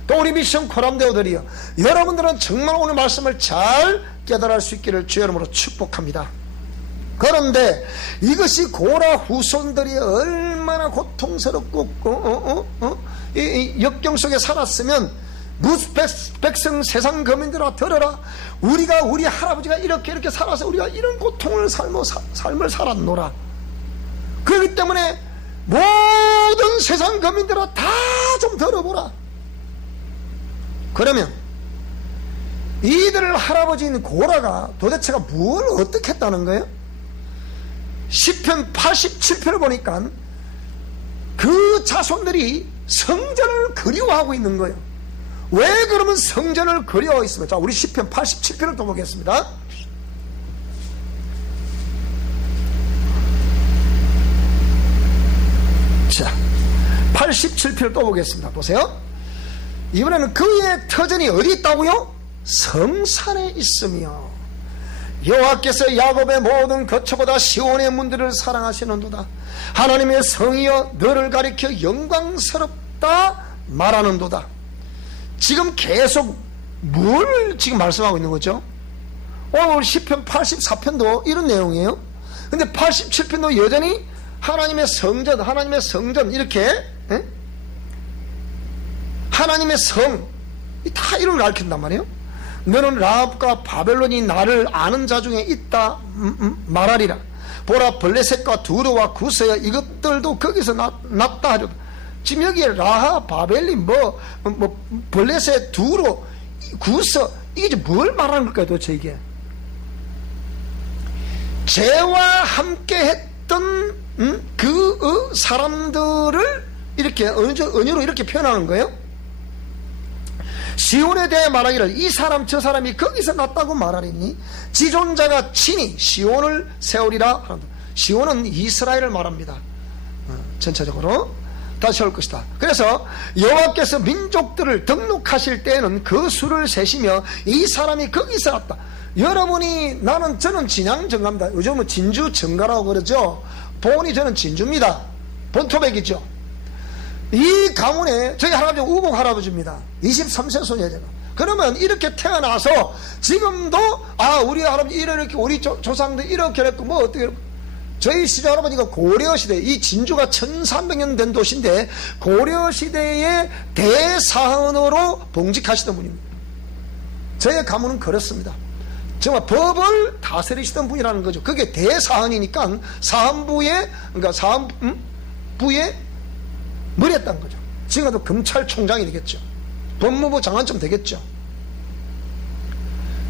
또 우리 미션 코람데오들이여, 여러분들은 정말 오늘 말씀을 잘 깨달을 수 있기를 주의 이름으로 축복합니다. 그런데 이것이 고라 후손들이 얼마나 고통스럽고 이 역경 속에 살았으면 백성 세상 거민들아 들어라. 우리가 우리 할아버지가 이렇게 살아서 우리가 이런 고통을 삶을 살았노라. 그렇기 때문에 모든 세상 거민들아 다 좀 들어보라. 그러면 이들 할아버지인 고라가 도대체가 뭘 어떻게 했다는 거예요? 시편 87편을 보니까 그 자손들이 성전을 그리워하고 있는 거예요. 왜 그러면 성전을 그리워하고 있습니까? 자, 우리 시편 87편을 또 보겠습니다. 자, 87편을 또 보겠습니다. 보세요. 이번에는 그의 터전이 어디 있다고요? 성산에 있으며 여호와께서 야곱의 모든 거처보다 시온의 문들을 사랑하시는도다. 하나님의 성이여 너를 가리켜 영광스럽다 말하는도다. 지금 계속 뭘 지금 말씀하고 있는 거죠? 오늘 시편 84편도 이런 내용이에요. 근데 87편도 여전히 하나님의 성전 이렇게 하나님의 성 다 이런 걸 가르친단 말이에요. 너는 라합과 바벨론이 나를 아는 자 중에 있다 말하리라. 보라 블레셋과 두루와 구스여 이것들도 거기서 났다 하리라. 지금 여기에 라합, 바벨린, 블레셋, 두루, 구스 이게 뭘 말하는 걸까요 도대체 이게? 죄와 함께 했던 그 사람들을 이렇게 언어로 이렇게 표현하는 거예요. 시온에 대해 말하기를 이 사람 저 사람이 거기서 났다고 말하리니 지존자가 친히 시온을 세우리라 하는다. 시온은 이스라엘을 말합니다. 전체적으로 다시 올 것이다. 그래서 여호와께서 민족들을 등록하실 때에는 그 수를 세시며 이 사람이 거기서 났다. 여러분이 저는 진양 정가입니다. 요즘은 진주 정가라고 그러죠. 본이 저는 진주입니다. 본토백이죠. 이 가문에 저희 할아버지 우복 할아버지입니다. 23세 소녀제가. 그러면 이렇게 태어나서 지금도 우리 할아버지 이렇게 우리 조상들 이렇게 했고 어떻게 저희 시조 할아버지가 고려시대, 이 진주가 1300년 된 도시인데 고려시대의 대사헌으로 봉직하시던 분입니다. 저희 가문은 그렇습니다. 정말 법을 다스리시던 분이라는 거죠. 그게 대사헌이니까 사헌부의 머리였다는 거죠. 지금도 검찰총장이 되겠죠. 법무부 장관쯤 되겠죠.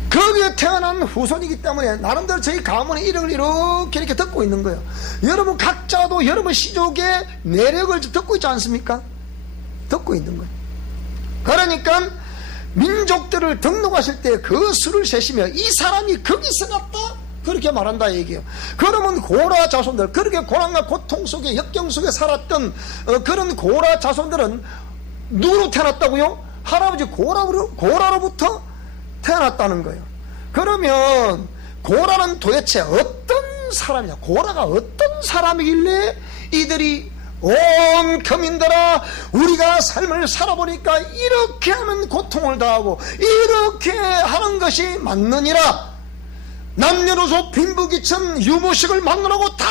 거기에 태어난 후손이기 때문에 나름대로 저희 가문의 이력을 이렇게 듣고 있는 거예요. 여러분 각자도 여러분 시족의 내력을 듣고 있지 않습니까? 듣고 있는 거예요. 그러니까 민족들을 등록하실 때 그 수를 세시며 이 사람이 거기서 났다 그렇게 말한다 얘기예요. 그러면 고라 자손들, 그렇게 고난과 고통 속에 역경 속에 살았던 그런 고라 자손들은 누구로 태어났다고요? 할아버지 고라로부터 태어났다는 거예요. 그러면 고라는 도대체 어떤 사람이냐? 고라가 어떤 사람이길래 이들이 온 거민들아, 우리가 삶을 살아보니까 이렇게 하는 고통을 당하고 이렇게 하는 것이 맞느니라, 남녀노소 빈부귀천 유무식을 막론하고 다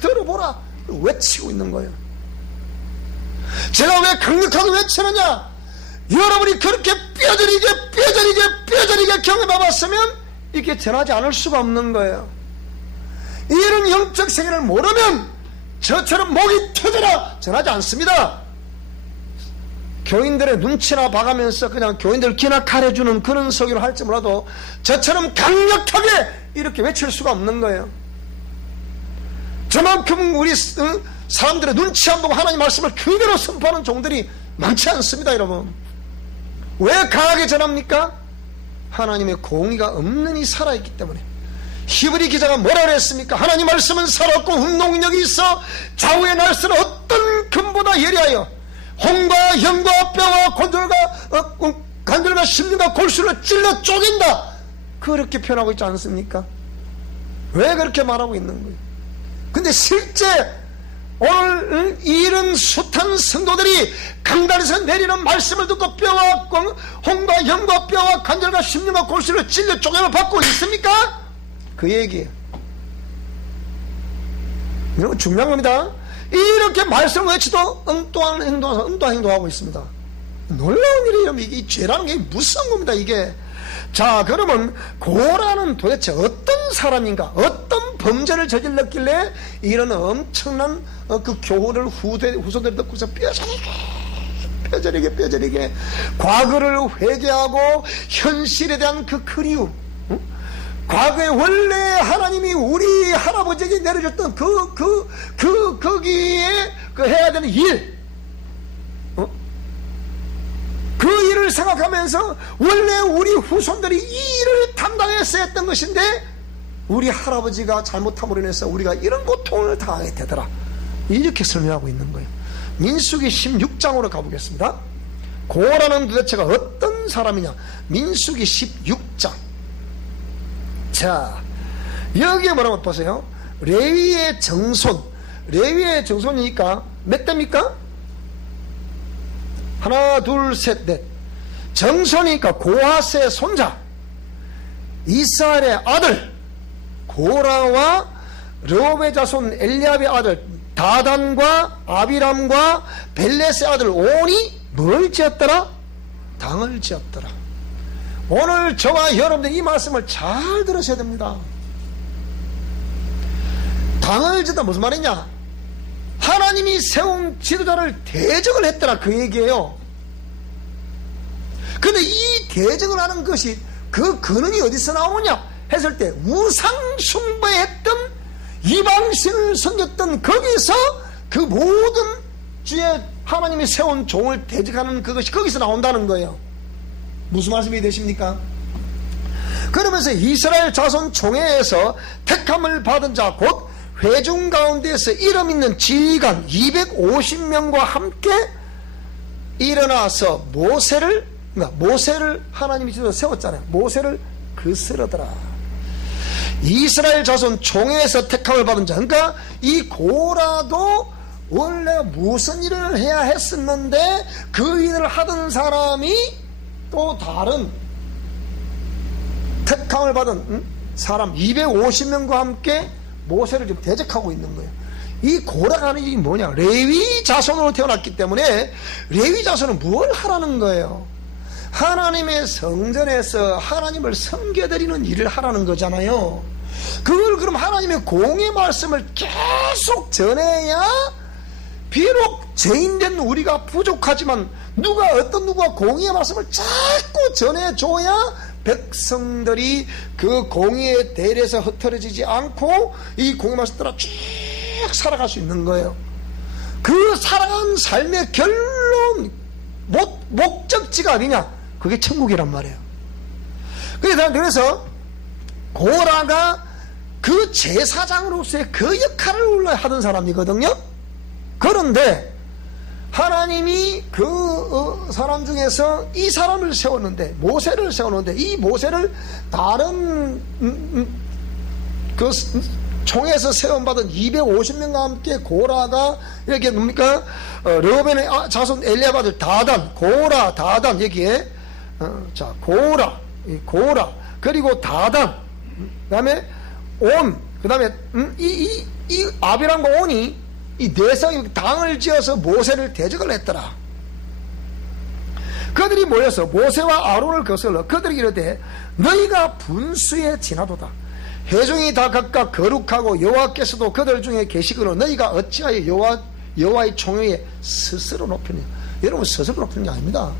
들어보라 외치고 있는 거예요. 제가 왜 강력하게 외치느냐? 여러분이 그렇게 뼈저리게 경험해봤으면 이렇게 전하지 않을 수가 없는 거예요. 이런 영적 세계를 모르면 저처럼 목이 터져라 전하지 않습니다. 교인들의 눈치나 봐가면서 그냥 교인들 기나 가려주는 그런 설교를 할지 몰라도 저처럼 강력하게 이렇게 외칠 수가 없는 거예요. 저만큼 우리 사람들의 눈치 안 보고 하나님 말씀을 그대로 선포하는 종들이 많지 않습니다. 여러분, 왜 강하게 전합니까? 하나님의 공의가 엄연히 살아있기 때문에. 히브리 기자가 뭐라 그랬습니까? 하나님 말씀은 살았고 운동력이 있어 좌우의 날씨는 어떤 금보다 예리하여 홍과 염과 뼈와 관절과 심령과 골수를 찔러 쪼갠다, 그렇게 표현하고 있지 않습니까? 왜 그렇게 말하고 있는 거예요? 근데 실제 오늘 이런 숱한 성도들이 강단에서 내리는 말씀을 듣고 홍과 염과 뼈와 관절과 심령과 골수를 찔러 쪼개며 받고 있습니까? 그 얘기예요. 이거 중요한 겁니다. 이렇게 말씀을 외치도 엉뚱한 행동하고 있습니다. 놀라운 일이에요. 이게 죄라는 게 무서운 겁니다. 이게. 자, 그러면 고라는 도대체 어떤 사람인가? 어떤 범죄를 저질렀길래 이런 엄청난 그 교훈을 후손들이 듣고서 뼈저리게 과거를 회개하고 현실에 대한 그 그리움, 과거에 원래 하나님이 우리 할아버지에게 내려줬던 거기에 해야 되는 일, 그 일을 생각하면서 원래 우리 후손들이 이 일을 담당했어야 했던 것인데 우리 할아버지가 잘못함으로 인해서 우리가 이런 고통을 당하게 되더라, 이렇게 설명하고 있는 거예요. 민수기 16장으로 가보겠습니다. 고라는 도대체가 어떤 사람이냐? 민수기 16장. 자, 여기에 뭐라고 보세요. 레위의 정손이니까 몇 대입니까? 하나, 둘, 셋, 넷. 정손이니까 고하스의 손자, 이스라엘의 아들 고라와 르홉의 자손 엘리압의 아들 다단과 아비람과 벨렛의 아들 온이 뭘 지었더라? 당을 지었더라. 오늘 저와 여러분들 이 말씀을 잘 들으셔야 됩니다. 당을 지었다 무슨 말이냐? 하나님이 세운 지도자를 대적을 했더라, 그 얘기예요. 근데 이 대적을 하는 것이 그 근원이 어디서 나오냐 했을 때 우상 숭배했던 이방신을 섬겼던 거기서 그 모든 주의 하나님이 세운 종을 대적하는 그것이 거기서 나온다는 거예요. 무슨 말씀이 되십니까? 그러면서 이스라엘 자손 총회에서 택함을 받은 자 곧 회중 가운데에서 이름 있는 지휘관 250명과 함께 일어나서 모세를 하나님이 세웠잖아요. 모세를 거스르더라. 이스라엘 자손 총회에서 택함을 받은 자, 그러니까 이 고라도 원래 무슨 일을 해야 했었는데 그 일을 하던 사람이 또 다른 택함을 받은 사람 250명과 함께 모세를 지금 대적하고 있는 거예요. 이 고라가 하는 일이 뭐냐? 레위 자손으로 태어났기 때문에 레위 자손은 뭘 하라는 거예요? 하나님의 성전에서 하나님을 섬겨드리는 일을 하라는 거잖아요. 그걸 그럼 하나님의 공의 말씀을 계속 전해야, 비록 죄인된 우리가 부족하지만 누가 공의의 말씀을 자꾸 전해줘야 백성들이 그 공의의 대열에서 흩어지지 않고 이 공의 말씀 따라 쭉 살아갈 수 있는 거예요. 그 살아간 삶의 결론, 목적지가 어디냐? 그게 천국이란 말이에요. 그래서 고라가 그 제사장으로서의 그 역할을 하던 사람이거든요. 그런데 하나님이 그 사람 중에서 이 사람을 세웠는데, 모세를 세웠는데, 이 모세를 다른 그 총에서 세움받은 250명과 함께 고라가 이렇게 뭡니까? 르우벤의 자손 엘리압 아들 다단, 고라, 다단, 여기에 자, 고라, 그리고 다단, 그 다음에 온, 그 다음에 이 아비람과 온이 이 내성이 당을 지어서 모세를 대적을 했더라. 그들이 모여서 모세와 아론을 거슬러 그들이 이르되 너희가 분수에 지나도다. 회중이 다 각각 거룩하고 여호와께서도 그들 중에 계시거늘 너희가 어찌하여 여호와의 총회에 스스로 높이냐. 여러분, 스스로 높이는 게 아닙니다.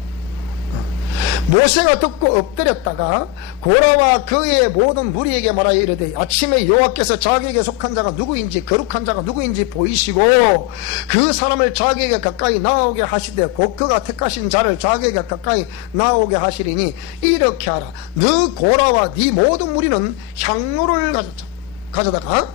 모세가 듣고 엎드렸다가 고라와 그의 모든 무리에게 말하여 이르되 아침에 여호와께서 자기에게 속한 자가 누구인지 거룩한 자가 누구인지 보이시고 그 사람을 자기에게 가까이 나오게 하시되 곧 그가 택하신 자를 자기에게 가까이 나오게 하시리니 이렇게 하라. 너 고라와 네 모든 무리는 향로를 가져다가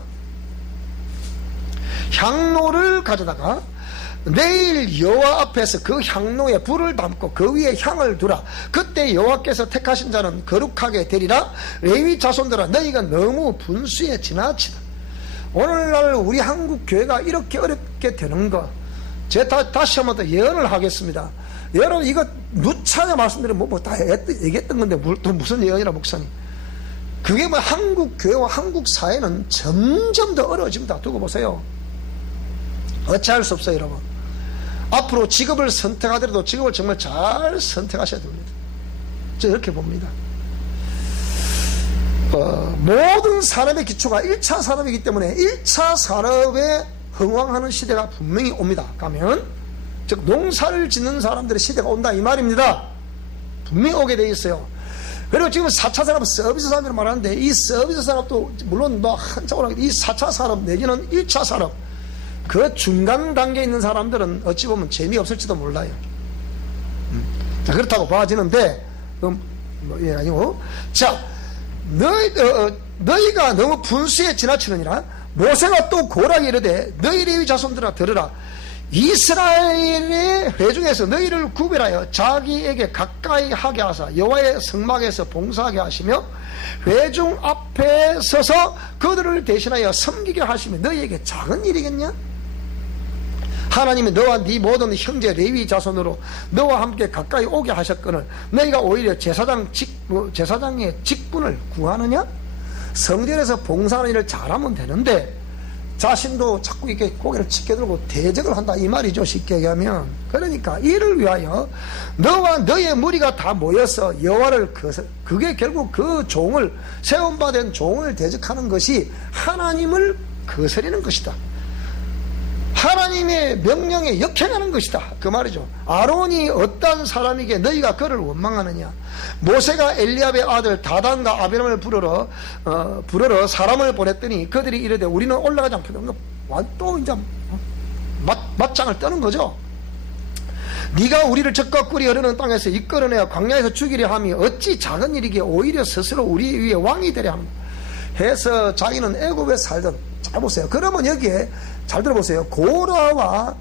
내일 여호와 앞에서 그 향로에 불을 담고 그 위에 향을 두라. 그때 여호와께서 택하신 자는 거룩하게 되리라. 레위 자손들아, 너희가 너무 분수에 지나치다. 오늘날 우리 한국 교회가 이렇게 어렵게 되는 거, 제가 다시 한번 더 예언을 하겠습니다. 여러분, 이거 누차게 말씀드리면 뭐 다 얘기했던 건데 또 무슨 예언이라, 목사님. 그게 뭐 한국 교회와 한국 사회는 점점 더 어려워집니다. 두고 보세요. 어찌할 수 없어요, 여러분. 앞으로 직업을 선택하더라도 직업을 정말 잘 선택하셔야 됩니다. 저는 이렇게 봅니다. 모든 산업의 기초가 1차 산업이기 때문에 1차 산업에 흥왕하는 시대가 분명히 옵니다. 가면 즉 농사를 짓는 사람들의 시대가 온다 이 말입니다. 분명히 오게 돼 있어요. 그리고 지금 4차 산업, 서비스 산업을 말하는데 이 서비스 산업도 물론 뭐 한참 오라고 이 4차 산업 내지는 1차 산업, 그 중간 단계에 있는 사람들은 어찌 보면 재미없을지도 몰라요. 자, 그렇다고 봐지는데, 예, 아니고. 자, 너희가 너무 분수에 지나치느니라. 모세가 또 고라게 이르되 너희 레위 자손들아 들으라. 이스라엘의 회중에서 너희를 구별하여 자기에게 가까이 하게 하사 여호와의 성막에서 봉사하게 하시며 회중 앞에 서서 그들을 대신하여 섬기게 하시면 너희에게 작은 일이겠냐? 하나님이 너와 네 모든 형제 레위 자손으로 너와 함께 가까이 오게 하셨거늘 너희가 오히려 제사장의 직분을 구하느냐? 성전에서 봉사하는 일을 잘하면 되는데 자신도 자꾸 이렇게 고개를 치게 들고 대적을 한다 이 말이죠. 쉽게 얘기하면. 그러니까 이를 위하여 너와 너의 무리가 다 모여서 여호와를 그게 결국 그 종을 세움받은 종을 대적하는 것이 하나님을 거스리는 것이다. 하나님의 명령에 역행하는 것이다 그 말이죠. 아론이 어떤 사람에게 너희가 그를 원망하느냐. 모세가 엘리압의 아들 다단과 아비람을 부르러 사람을 보냈더니 그들이 이르되 우리는 올라가지 않겠다. 또 이제 맞짱을 떠는 거죠. 네가 우리를 적과 꿀이 흐르는 땅에서 이끌어내어 광야에서 죽이려 함이 어찌 작은 일이기에 오히려 스스로 우리 위에 왕이 되려 함 해서 자기는 애굽에 살던. 잘 보세요. 그러면 여기에 잘 들어보세요. 고라와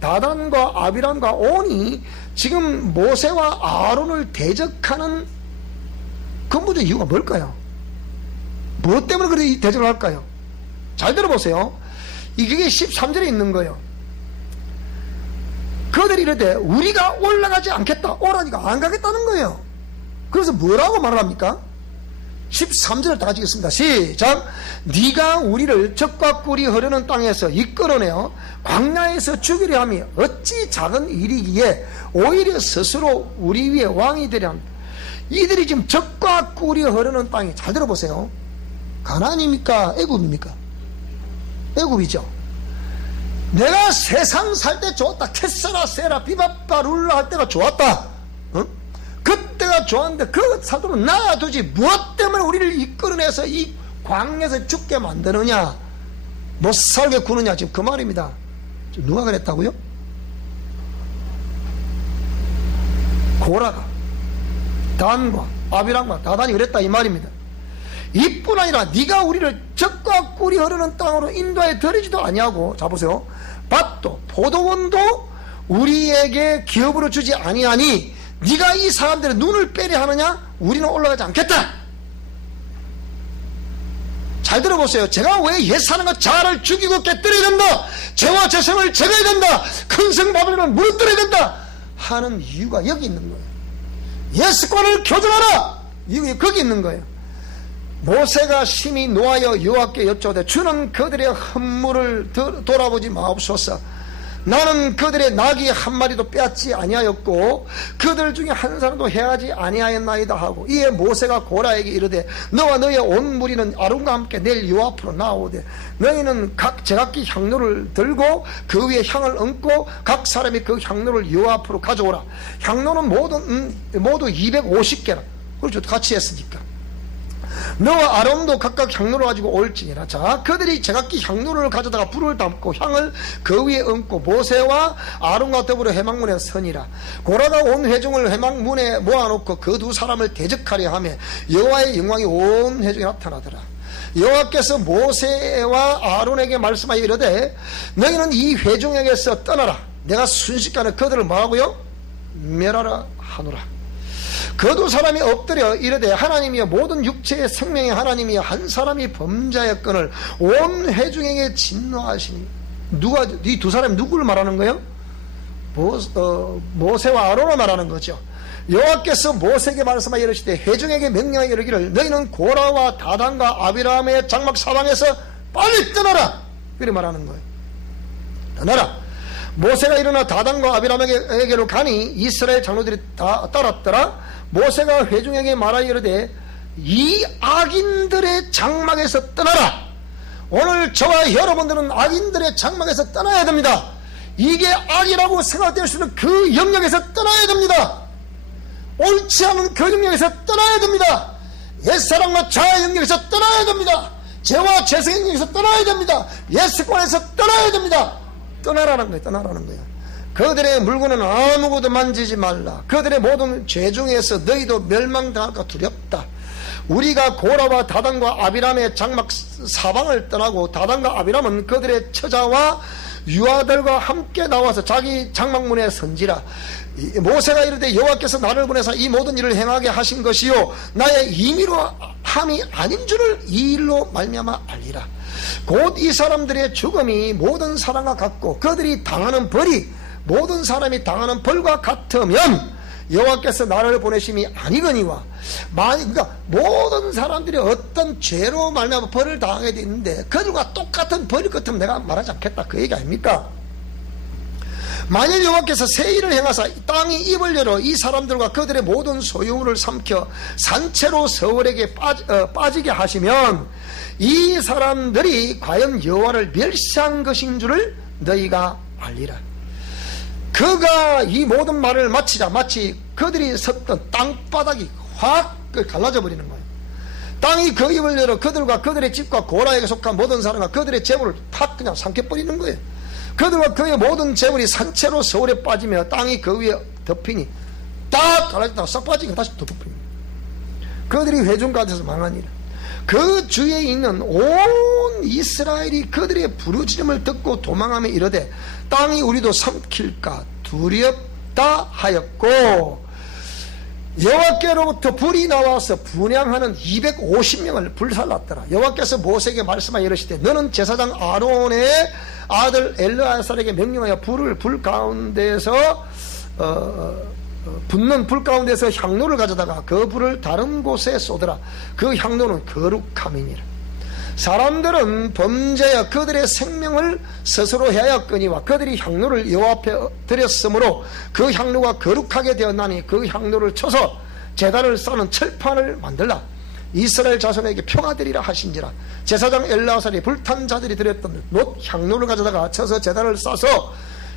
다단과 아비람과 온이 지금 모세와 아론을 대적하는 근본적 이유가 뭘까요? 무엇 때문에 그렇게 대적을 할까요? 잘 들어보세요. 이게 13절에 있는 거예요. 그들이 이르되 우리가 올라가지 않겠다. 오라니까 안 가겠다는 거예요. 그래서 뭐라고 말을 합니까? 13절을 다 같이 읽겠습니다. 시작. 네가 우리를 적과 꿀이 흐르는 땅에서 이끌어내어 광야에서 죽이려 함이 어찌 작은 일이기에 오히려 스스로 우리 위에 왕이 되려 합니다. 이들이 지금 적과 꿀이 흐르는 땅이, 잘 들어보세요, 가나안입니까? 애굽입니까? 애굽이죠. 내가 세상 살 때 좋았다. 캐세라 세라 비바빠 룰라 할 때가 좋았다. 그때가 좋았는데 그 사도는 놔두지 무엇 때문에 우리를 이끌어내서 이 광야에서 죽게 만드느냐, 못 살게 구느냐, 지금 그 말입니다. 누가 그랬다고요? 고라가, 단과 아비람과 다단이 그랬다 이 말입니다. 이뿐 아니라 네가 우리를 적과 꿀이 흐르는 땅으로 인도해 들이지도 아니하고, 자 보세요, 밭도 포도원도 우리에게 기업으로 주지 아니하니 네가 이 사람들의 눈을 빼려 하느냐? 우리는 올라가지 않겠다. 잘 들어보세요. 제가 왜 옛사람과 자아를 죽이고 깨뜨려야 된다, 죄와 죄성을 제거해야 된다, 큰 성 바벨론을 무너뜨려야 된다 하는 이유가 여기 있는 거예요. 옛습관을 교정하라, 이유가 거기 있는 거예요. 모세가 심히 노하여 여호와께 여쭈되 주는 그들의 헌물을 돌아보지 마옵소서. 나는 그들의 나귀 한 마리도 빼앗지 아니하였고 그들 중에 한 사람도 해하지 아니하였나이다 하고, 이에 모세가 고라에게 이르되 너와 너의 온 무리는 아론과 함께 내일 여호와 앞으로 나오되 너희는 각 제각기 향로를 들고 그 위에 향을 얹고 각 사람이 그 향로를 여호와 앞으로 가져오라. 향로는 모두 250개라. 그렇죠, 같이 했으니까. 너와 아론도 각각 향로를 가지고 올지니라. 자, 그들이 제각기 향로를 가져다가 불을 담고 향을 그 위에 얹고 모세와 아론과 더불어 회막문에 서니라. 고라가 온 회중을 회막문에 모아놓고 그 두 사람을 대적하려 하며 여호와의 영광이 온 회중에 나타나더라. 여호와께서 모세와 아론에게 말씀하여 이르되 너희는 이 회중에게서 떠나라. 내가 순식간에 그들을 뭐하고요? 멸하라 하노라. 그 두 사람이 엎드려 이르되 하나님이여 모든 육체의 생명의 하나님이여 한 사람이 범죄하였거늘 온 회중에게 진노하시니. 누가, 이 두 사람이 누구를 말하는 거예요? 모세와 아론을 말하는 거죠. 여호와께서 모세에게 말씀하여 이르시되 회중에게 명령하여 이르기를 너희는 고라와 다단과 아비람의 장막 사방에서 빨리 떠나라, 그렇게 말하는 거예요. 떠나라. 모세가 일어나 다단과 아비람에게로 가니 이스라엘 장로들이 다 따랐더라. 모세가 회중에게 말하여 이르되 이 악인들의 장막에서 떠나라. 오늘 저와 여러분들은 악인들의 장막에서 떠나야 됩니다. 이게 악이라고 생각될 수 있는 그 영역에서 떠나야 됩니다. 옳지 않은 그 영역에서 떠나야 됩니다. 옛사람과 자아 영역에서 떠나야 됩니다. 죄와 죄성 영역에서 떠나야 됩니다. 옛습관에서 떠나야 됩니다. 떠나라는 거예요. 떠나라는 거예요. 그들의 물건은 아무것도 만지지 말라. 그들의 모든 죄 중에서 너희도 멸망당할까 두렵다. 우리가 고라와 다단과 아비람의 장막 사방을 떠나고 다단과 아비람은 그들의 처자와 유아들과 함께 나와서 자기 장막문에 선지라. 모세가 이르되 여호와께서 나를 보내사 이 모든 일을 행하게 하신 것이요 나의 임의로 함이 아닌 줄을 이 일로 말미암아 알리라. 곧 이 사람들의 죽음이 모든 사람과 같고 그들이 당하는 벌이 모든 사람이 당하는 벌과 같으면 여호와께서 나를 보내심이 아니거니와. 그러니까 모든 사람들이 어떤 죄로 말미암아 벌을 당하게 되는데 그들과 똑같은 벌일 것 같으면 내가 말하지 않겠다, 그 얘기 아닙니까? 만일 여호와께서 새 일을 행하사 땅이 입을 열어 이 사람들과 그들의 모든 소유물을 삼켜 산채로 서울에게 빠지게 하시면 이 사람들이 과연 여호와를 멸시한 것인 줄을 너희가 알리라. 그가 이 모든 말을 마치자 마치 그들이 섰던 땅바닥이 확 갈라져 버리는 거예요. 땅이 그 입을 열어 그들과 그들의 집과 고라에게 속한 모든 사람과 그들의 재물을 탁 그냥 삼켜버리는 거예요. 그들과 그의 모든 재물이 산채로 서울에 빠지며 땅이 그 위에 덮이니 딱 갈라졌다가 싹 빠지니까 다시 또 덮이니 그들이 회중 가운데서 망하니라. 그 주위에 있는 온 이스라엘이 그들의 부르짖음을 듣고 도망하며 이르되 땅이 우리도 삼킬까 두렵다 하였고 여호와께로부터 불이 나와서 분향하는 250명을 불살랐더라. 여호와께서 모세에게 말씀하여 이르시되 너는 제사장 아론의 아들 엘르아살에게 명령하여 불 가운데서 붙는 불 가운데서 향로를 가져다가 그 불을 다른 곳에 쏟으라. 그 향로는 거룩함이니라. 사람들은 범죄하여 그들의 생명을 스스로 해하였거니와 그들이 향로를 여호와 앞에 드렸으므로 그 향로가 거룩하게 되었나니 그 향로를 쳐서 제단을 쌓는 철판을 만들라. 이스라엘 자손에게 표가 되리라 하신지라. 제사장 엘르아살이 불탄 자들이 드렸던 놋 향로를 가져다가 쳐서 제단을 쌓아서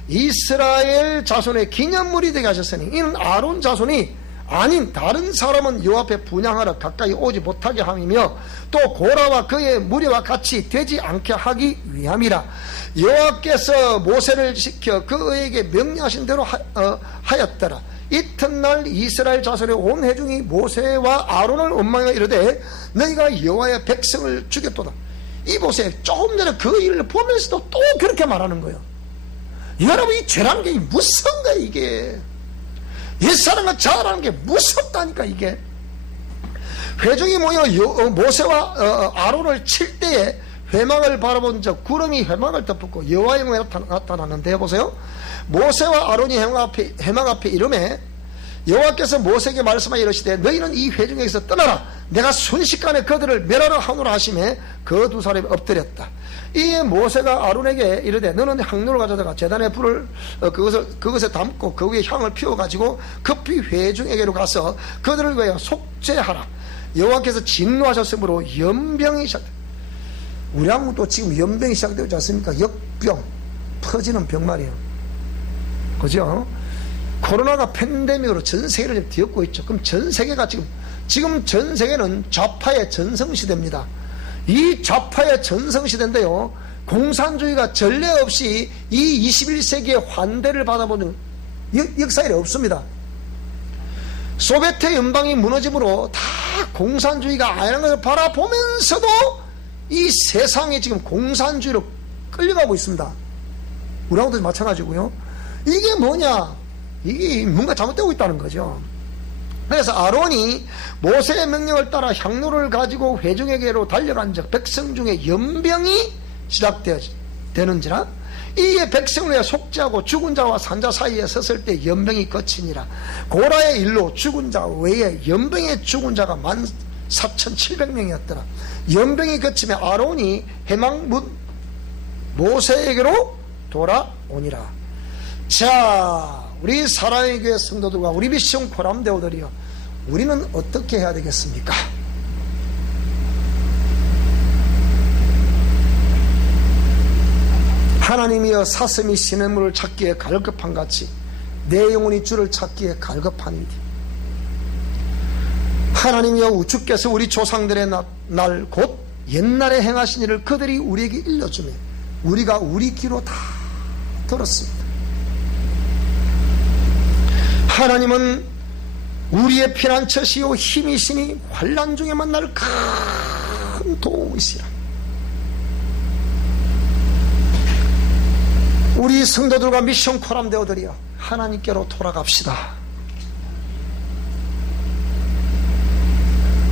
이스라엘 자손의 기념물이 되게 하셨으니 이는 아론 자손이 아닌 다른 사람은 여호와 앞에 분향하러 가까이 오지 못하게 함이며 또 고라와 그의 무리와 같이 되지 않게 하기 위함이라. 여호와께서 모세를 시켜 그에게 명령하신 대로 하였더라. 이튿날 이스라엘 자손의 온 회중이 모세와 아론을 원망하여 이르되 너희가 여호와의 백성을 죽였도다. 이 보세요. 조금 전에 그 일을 보면서도 또 그렇게 말하는 거예요. 여러분, 이 죄라는 게 무서운 거예요. 이게 옛사람과 자라는 게 무섭다니까. 이게 회중이 모여 모세와 아론을 칠 때에 회막을 바라본 적 구름이 회막을 덮었고 여호와의 영광이 나타났는데, 보세요. 모세와 아론이 회막 앞에 이름에 여호와께서 모세에게 말씀하여 이르시되 너희는 이 회중에게서 떠나라. 내가 순식간에 그들을 멸하러 하노라 하시매 그 두 사람이 엎드렸다. 이에 모세가 아론에게 이르되 너는 향로를 가져다가 제단에 불을 그것에 담고 그 위에 향을 피워가지고 급히 회중에게로 가서 그들을 위하여 속죄하라. 여호와께서 진노하셨으므로 연병이 시작됐다. 우리 한국도 지금 연병이 시작되지 않습니까? 역병, 퍼지는 병 말이에요. 그죠? 코로나가 팬데믹으로 전 세계를 지금 뒤엎고 있죠. 그럼 전 세계가 지금 전 세계는 좌파의 전성시대입니다. 이 좌파의 전성시대인데요, 공산주의가 전례 없이 이 21세기의 환대를 받아보는 역사에 없습니다. 소비에트 연방이 무너짐으로 다 공산주의가 아니라는 것을 바라보면서도 이 세상에 지금 공산주의로 끌려가고 있습니다. 우리하고도 마찬가지고요. 이게 뭐냐? 이게 뭔가 잘못되고 있다는 거죠. 그래서 아론이 모세의 명령을 따라 향로를 가지고 회중에게로 달려간 적 백성 중에 연병이 시작되는지라. 이에 백성을 위해 속죄하고 죽은 자와 산자 사이에 섰을 때 연병이 거치니라. 고라의 일로 죽은 자 외에 연병에 죽은 자가 14,700명이었더라. 연병이 거치며 아론이 회막 문 모세에게로 돌아오니라. 자, 우리 사랑의 교회 성도들과 우리 미션 코람데오들이요, 우리는 어떻게 해야 되겠습니까? 하나님이여 사슴이 시냇물을 찾기에 갈급한 같이 내 영혼이 주를 찾기에 갈급하니이다. 하나님이여 주께서 우리 조상들의 날 곧 옛날에 행하신 일을 그들이 우리에게 일러주며 우리가 우리 귀로 다 들었습니다. 하나님은 우리의 피난처시요 힘이시니 환난 중에 만날 큰 도움이시라. 우리 성도들과 미션 코람데오들이여, 하나님께로 돌아갑시다.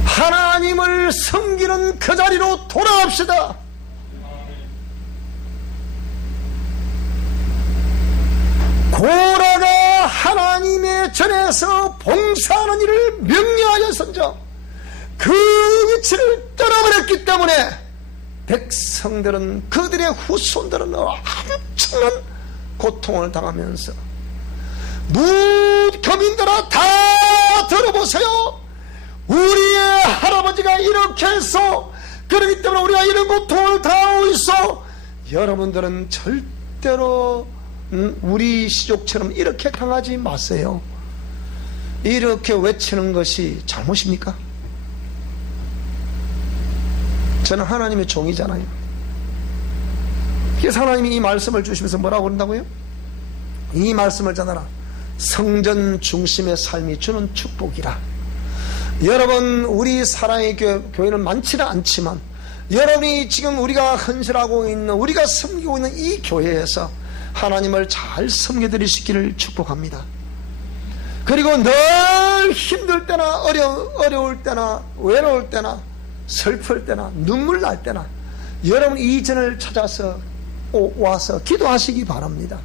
하나님을 섬기는 그 자리로 돌아갑시다. 고라가 하나님의 전에서 봉사하는 일을 명령하였은즉 그 위치를 떠나버렸기 때문에 백성들은, 그들의 후손들은 엄청난 고통을 당하면서, 무교민들아 다 들어보세요. 우리의 할아버지가 이렇게 해서, 그렇기 때문에 우리가 이런 고통을 당하고 있어. 여러분들은 절대로 우리 시족처럼 이렇게 당하지 마세요. 이렇게 외치는 것이 잘못입니까? 저는 하나님의 종이잖아요. 그래서 하나님이 이 말씀을 주시면서 뭐라고 그런다고요? 이 말씀을 전하라. 성전 중심의 삶이 주는 축복이라. 여러분, 우리 사랑의 교회는 많지는 않지만, 여러분이 지금 우리가 헌신하고 있는, 우리가 섬기고 있는 이 교회에서 하나님을 잘 섬겨드릴 수 있기를 축복합니다. 그리고 늘 힘들 때나 어려울 때나 외로울 때나 슬플 때나 눈물 날 때나 여러분 이 전을 찾아서 와서 기도하시기 바랍니다.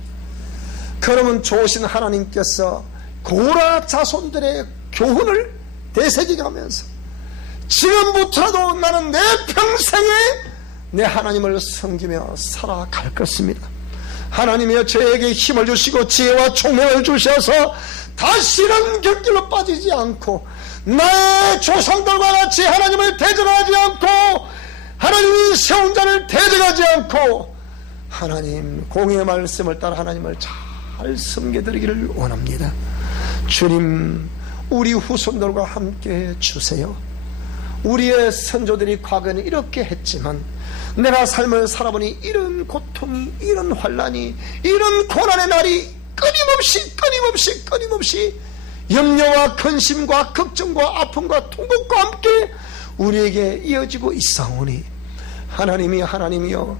그러면 좋으신 하나님께서 고라 자손들의 교훈을 되새겨가면서 지금부터라도 나는 내 평생에 내 하나님을 섬기며 살아갈 것입니다. 하나님이여 저에게 힘을 주시고 지혜와 총명을 주셔서 다시는 곁길로 빠지지 않고 나의 조상들과 같이 하나님을 대적하지 않고 하나님이 세운 자를 대적하지 않고 하나님 공의의 말씀을 따라 하나님을 잘 섬겨드리기를 원합니다. 주님, 우리 후손들과 함께 주세요. 우리의 선조들이 과거에는 이렇게 했지만 내가 삶을 살아보니 이런 고통이, 이런 환난이, 이런 고난의 날이 끊임없이 염려와 근심과 걱정과 아픔과 통곡과 함께 우리에게 이어지고 있사오니 하나님이여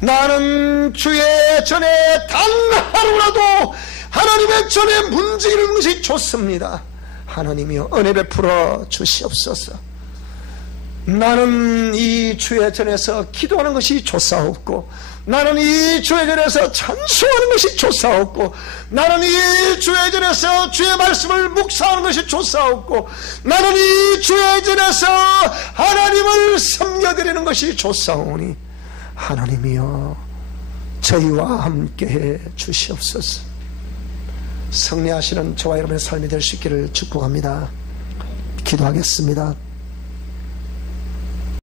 나는 주의 전에 단 하루라도 하나님의 전에 문지르는 것이 좋습니다. 하나님이여 은혜 베풀어 주시옵소서. 나는 이 주의 전에서 기도하는 것이 좋사옵고, 나는 이 주의 전에서 찬송하는 것이 좋사옵고, 나는 이 주의 전에서 주의 말씀을 묵상하는 것이 좋사옵고, 나는 이 주의 전에서 하나님을 섬겨드리는 것이 좋사오니 하나님이여 저희와 함께해 주시옵소서. 승리하시는 저와 여러분의 삶이 될 수 있기를 축복합니다. 기도하겠습니다.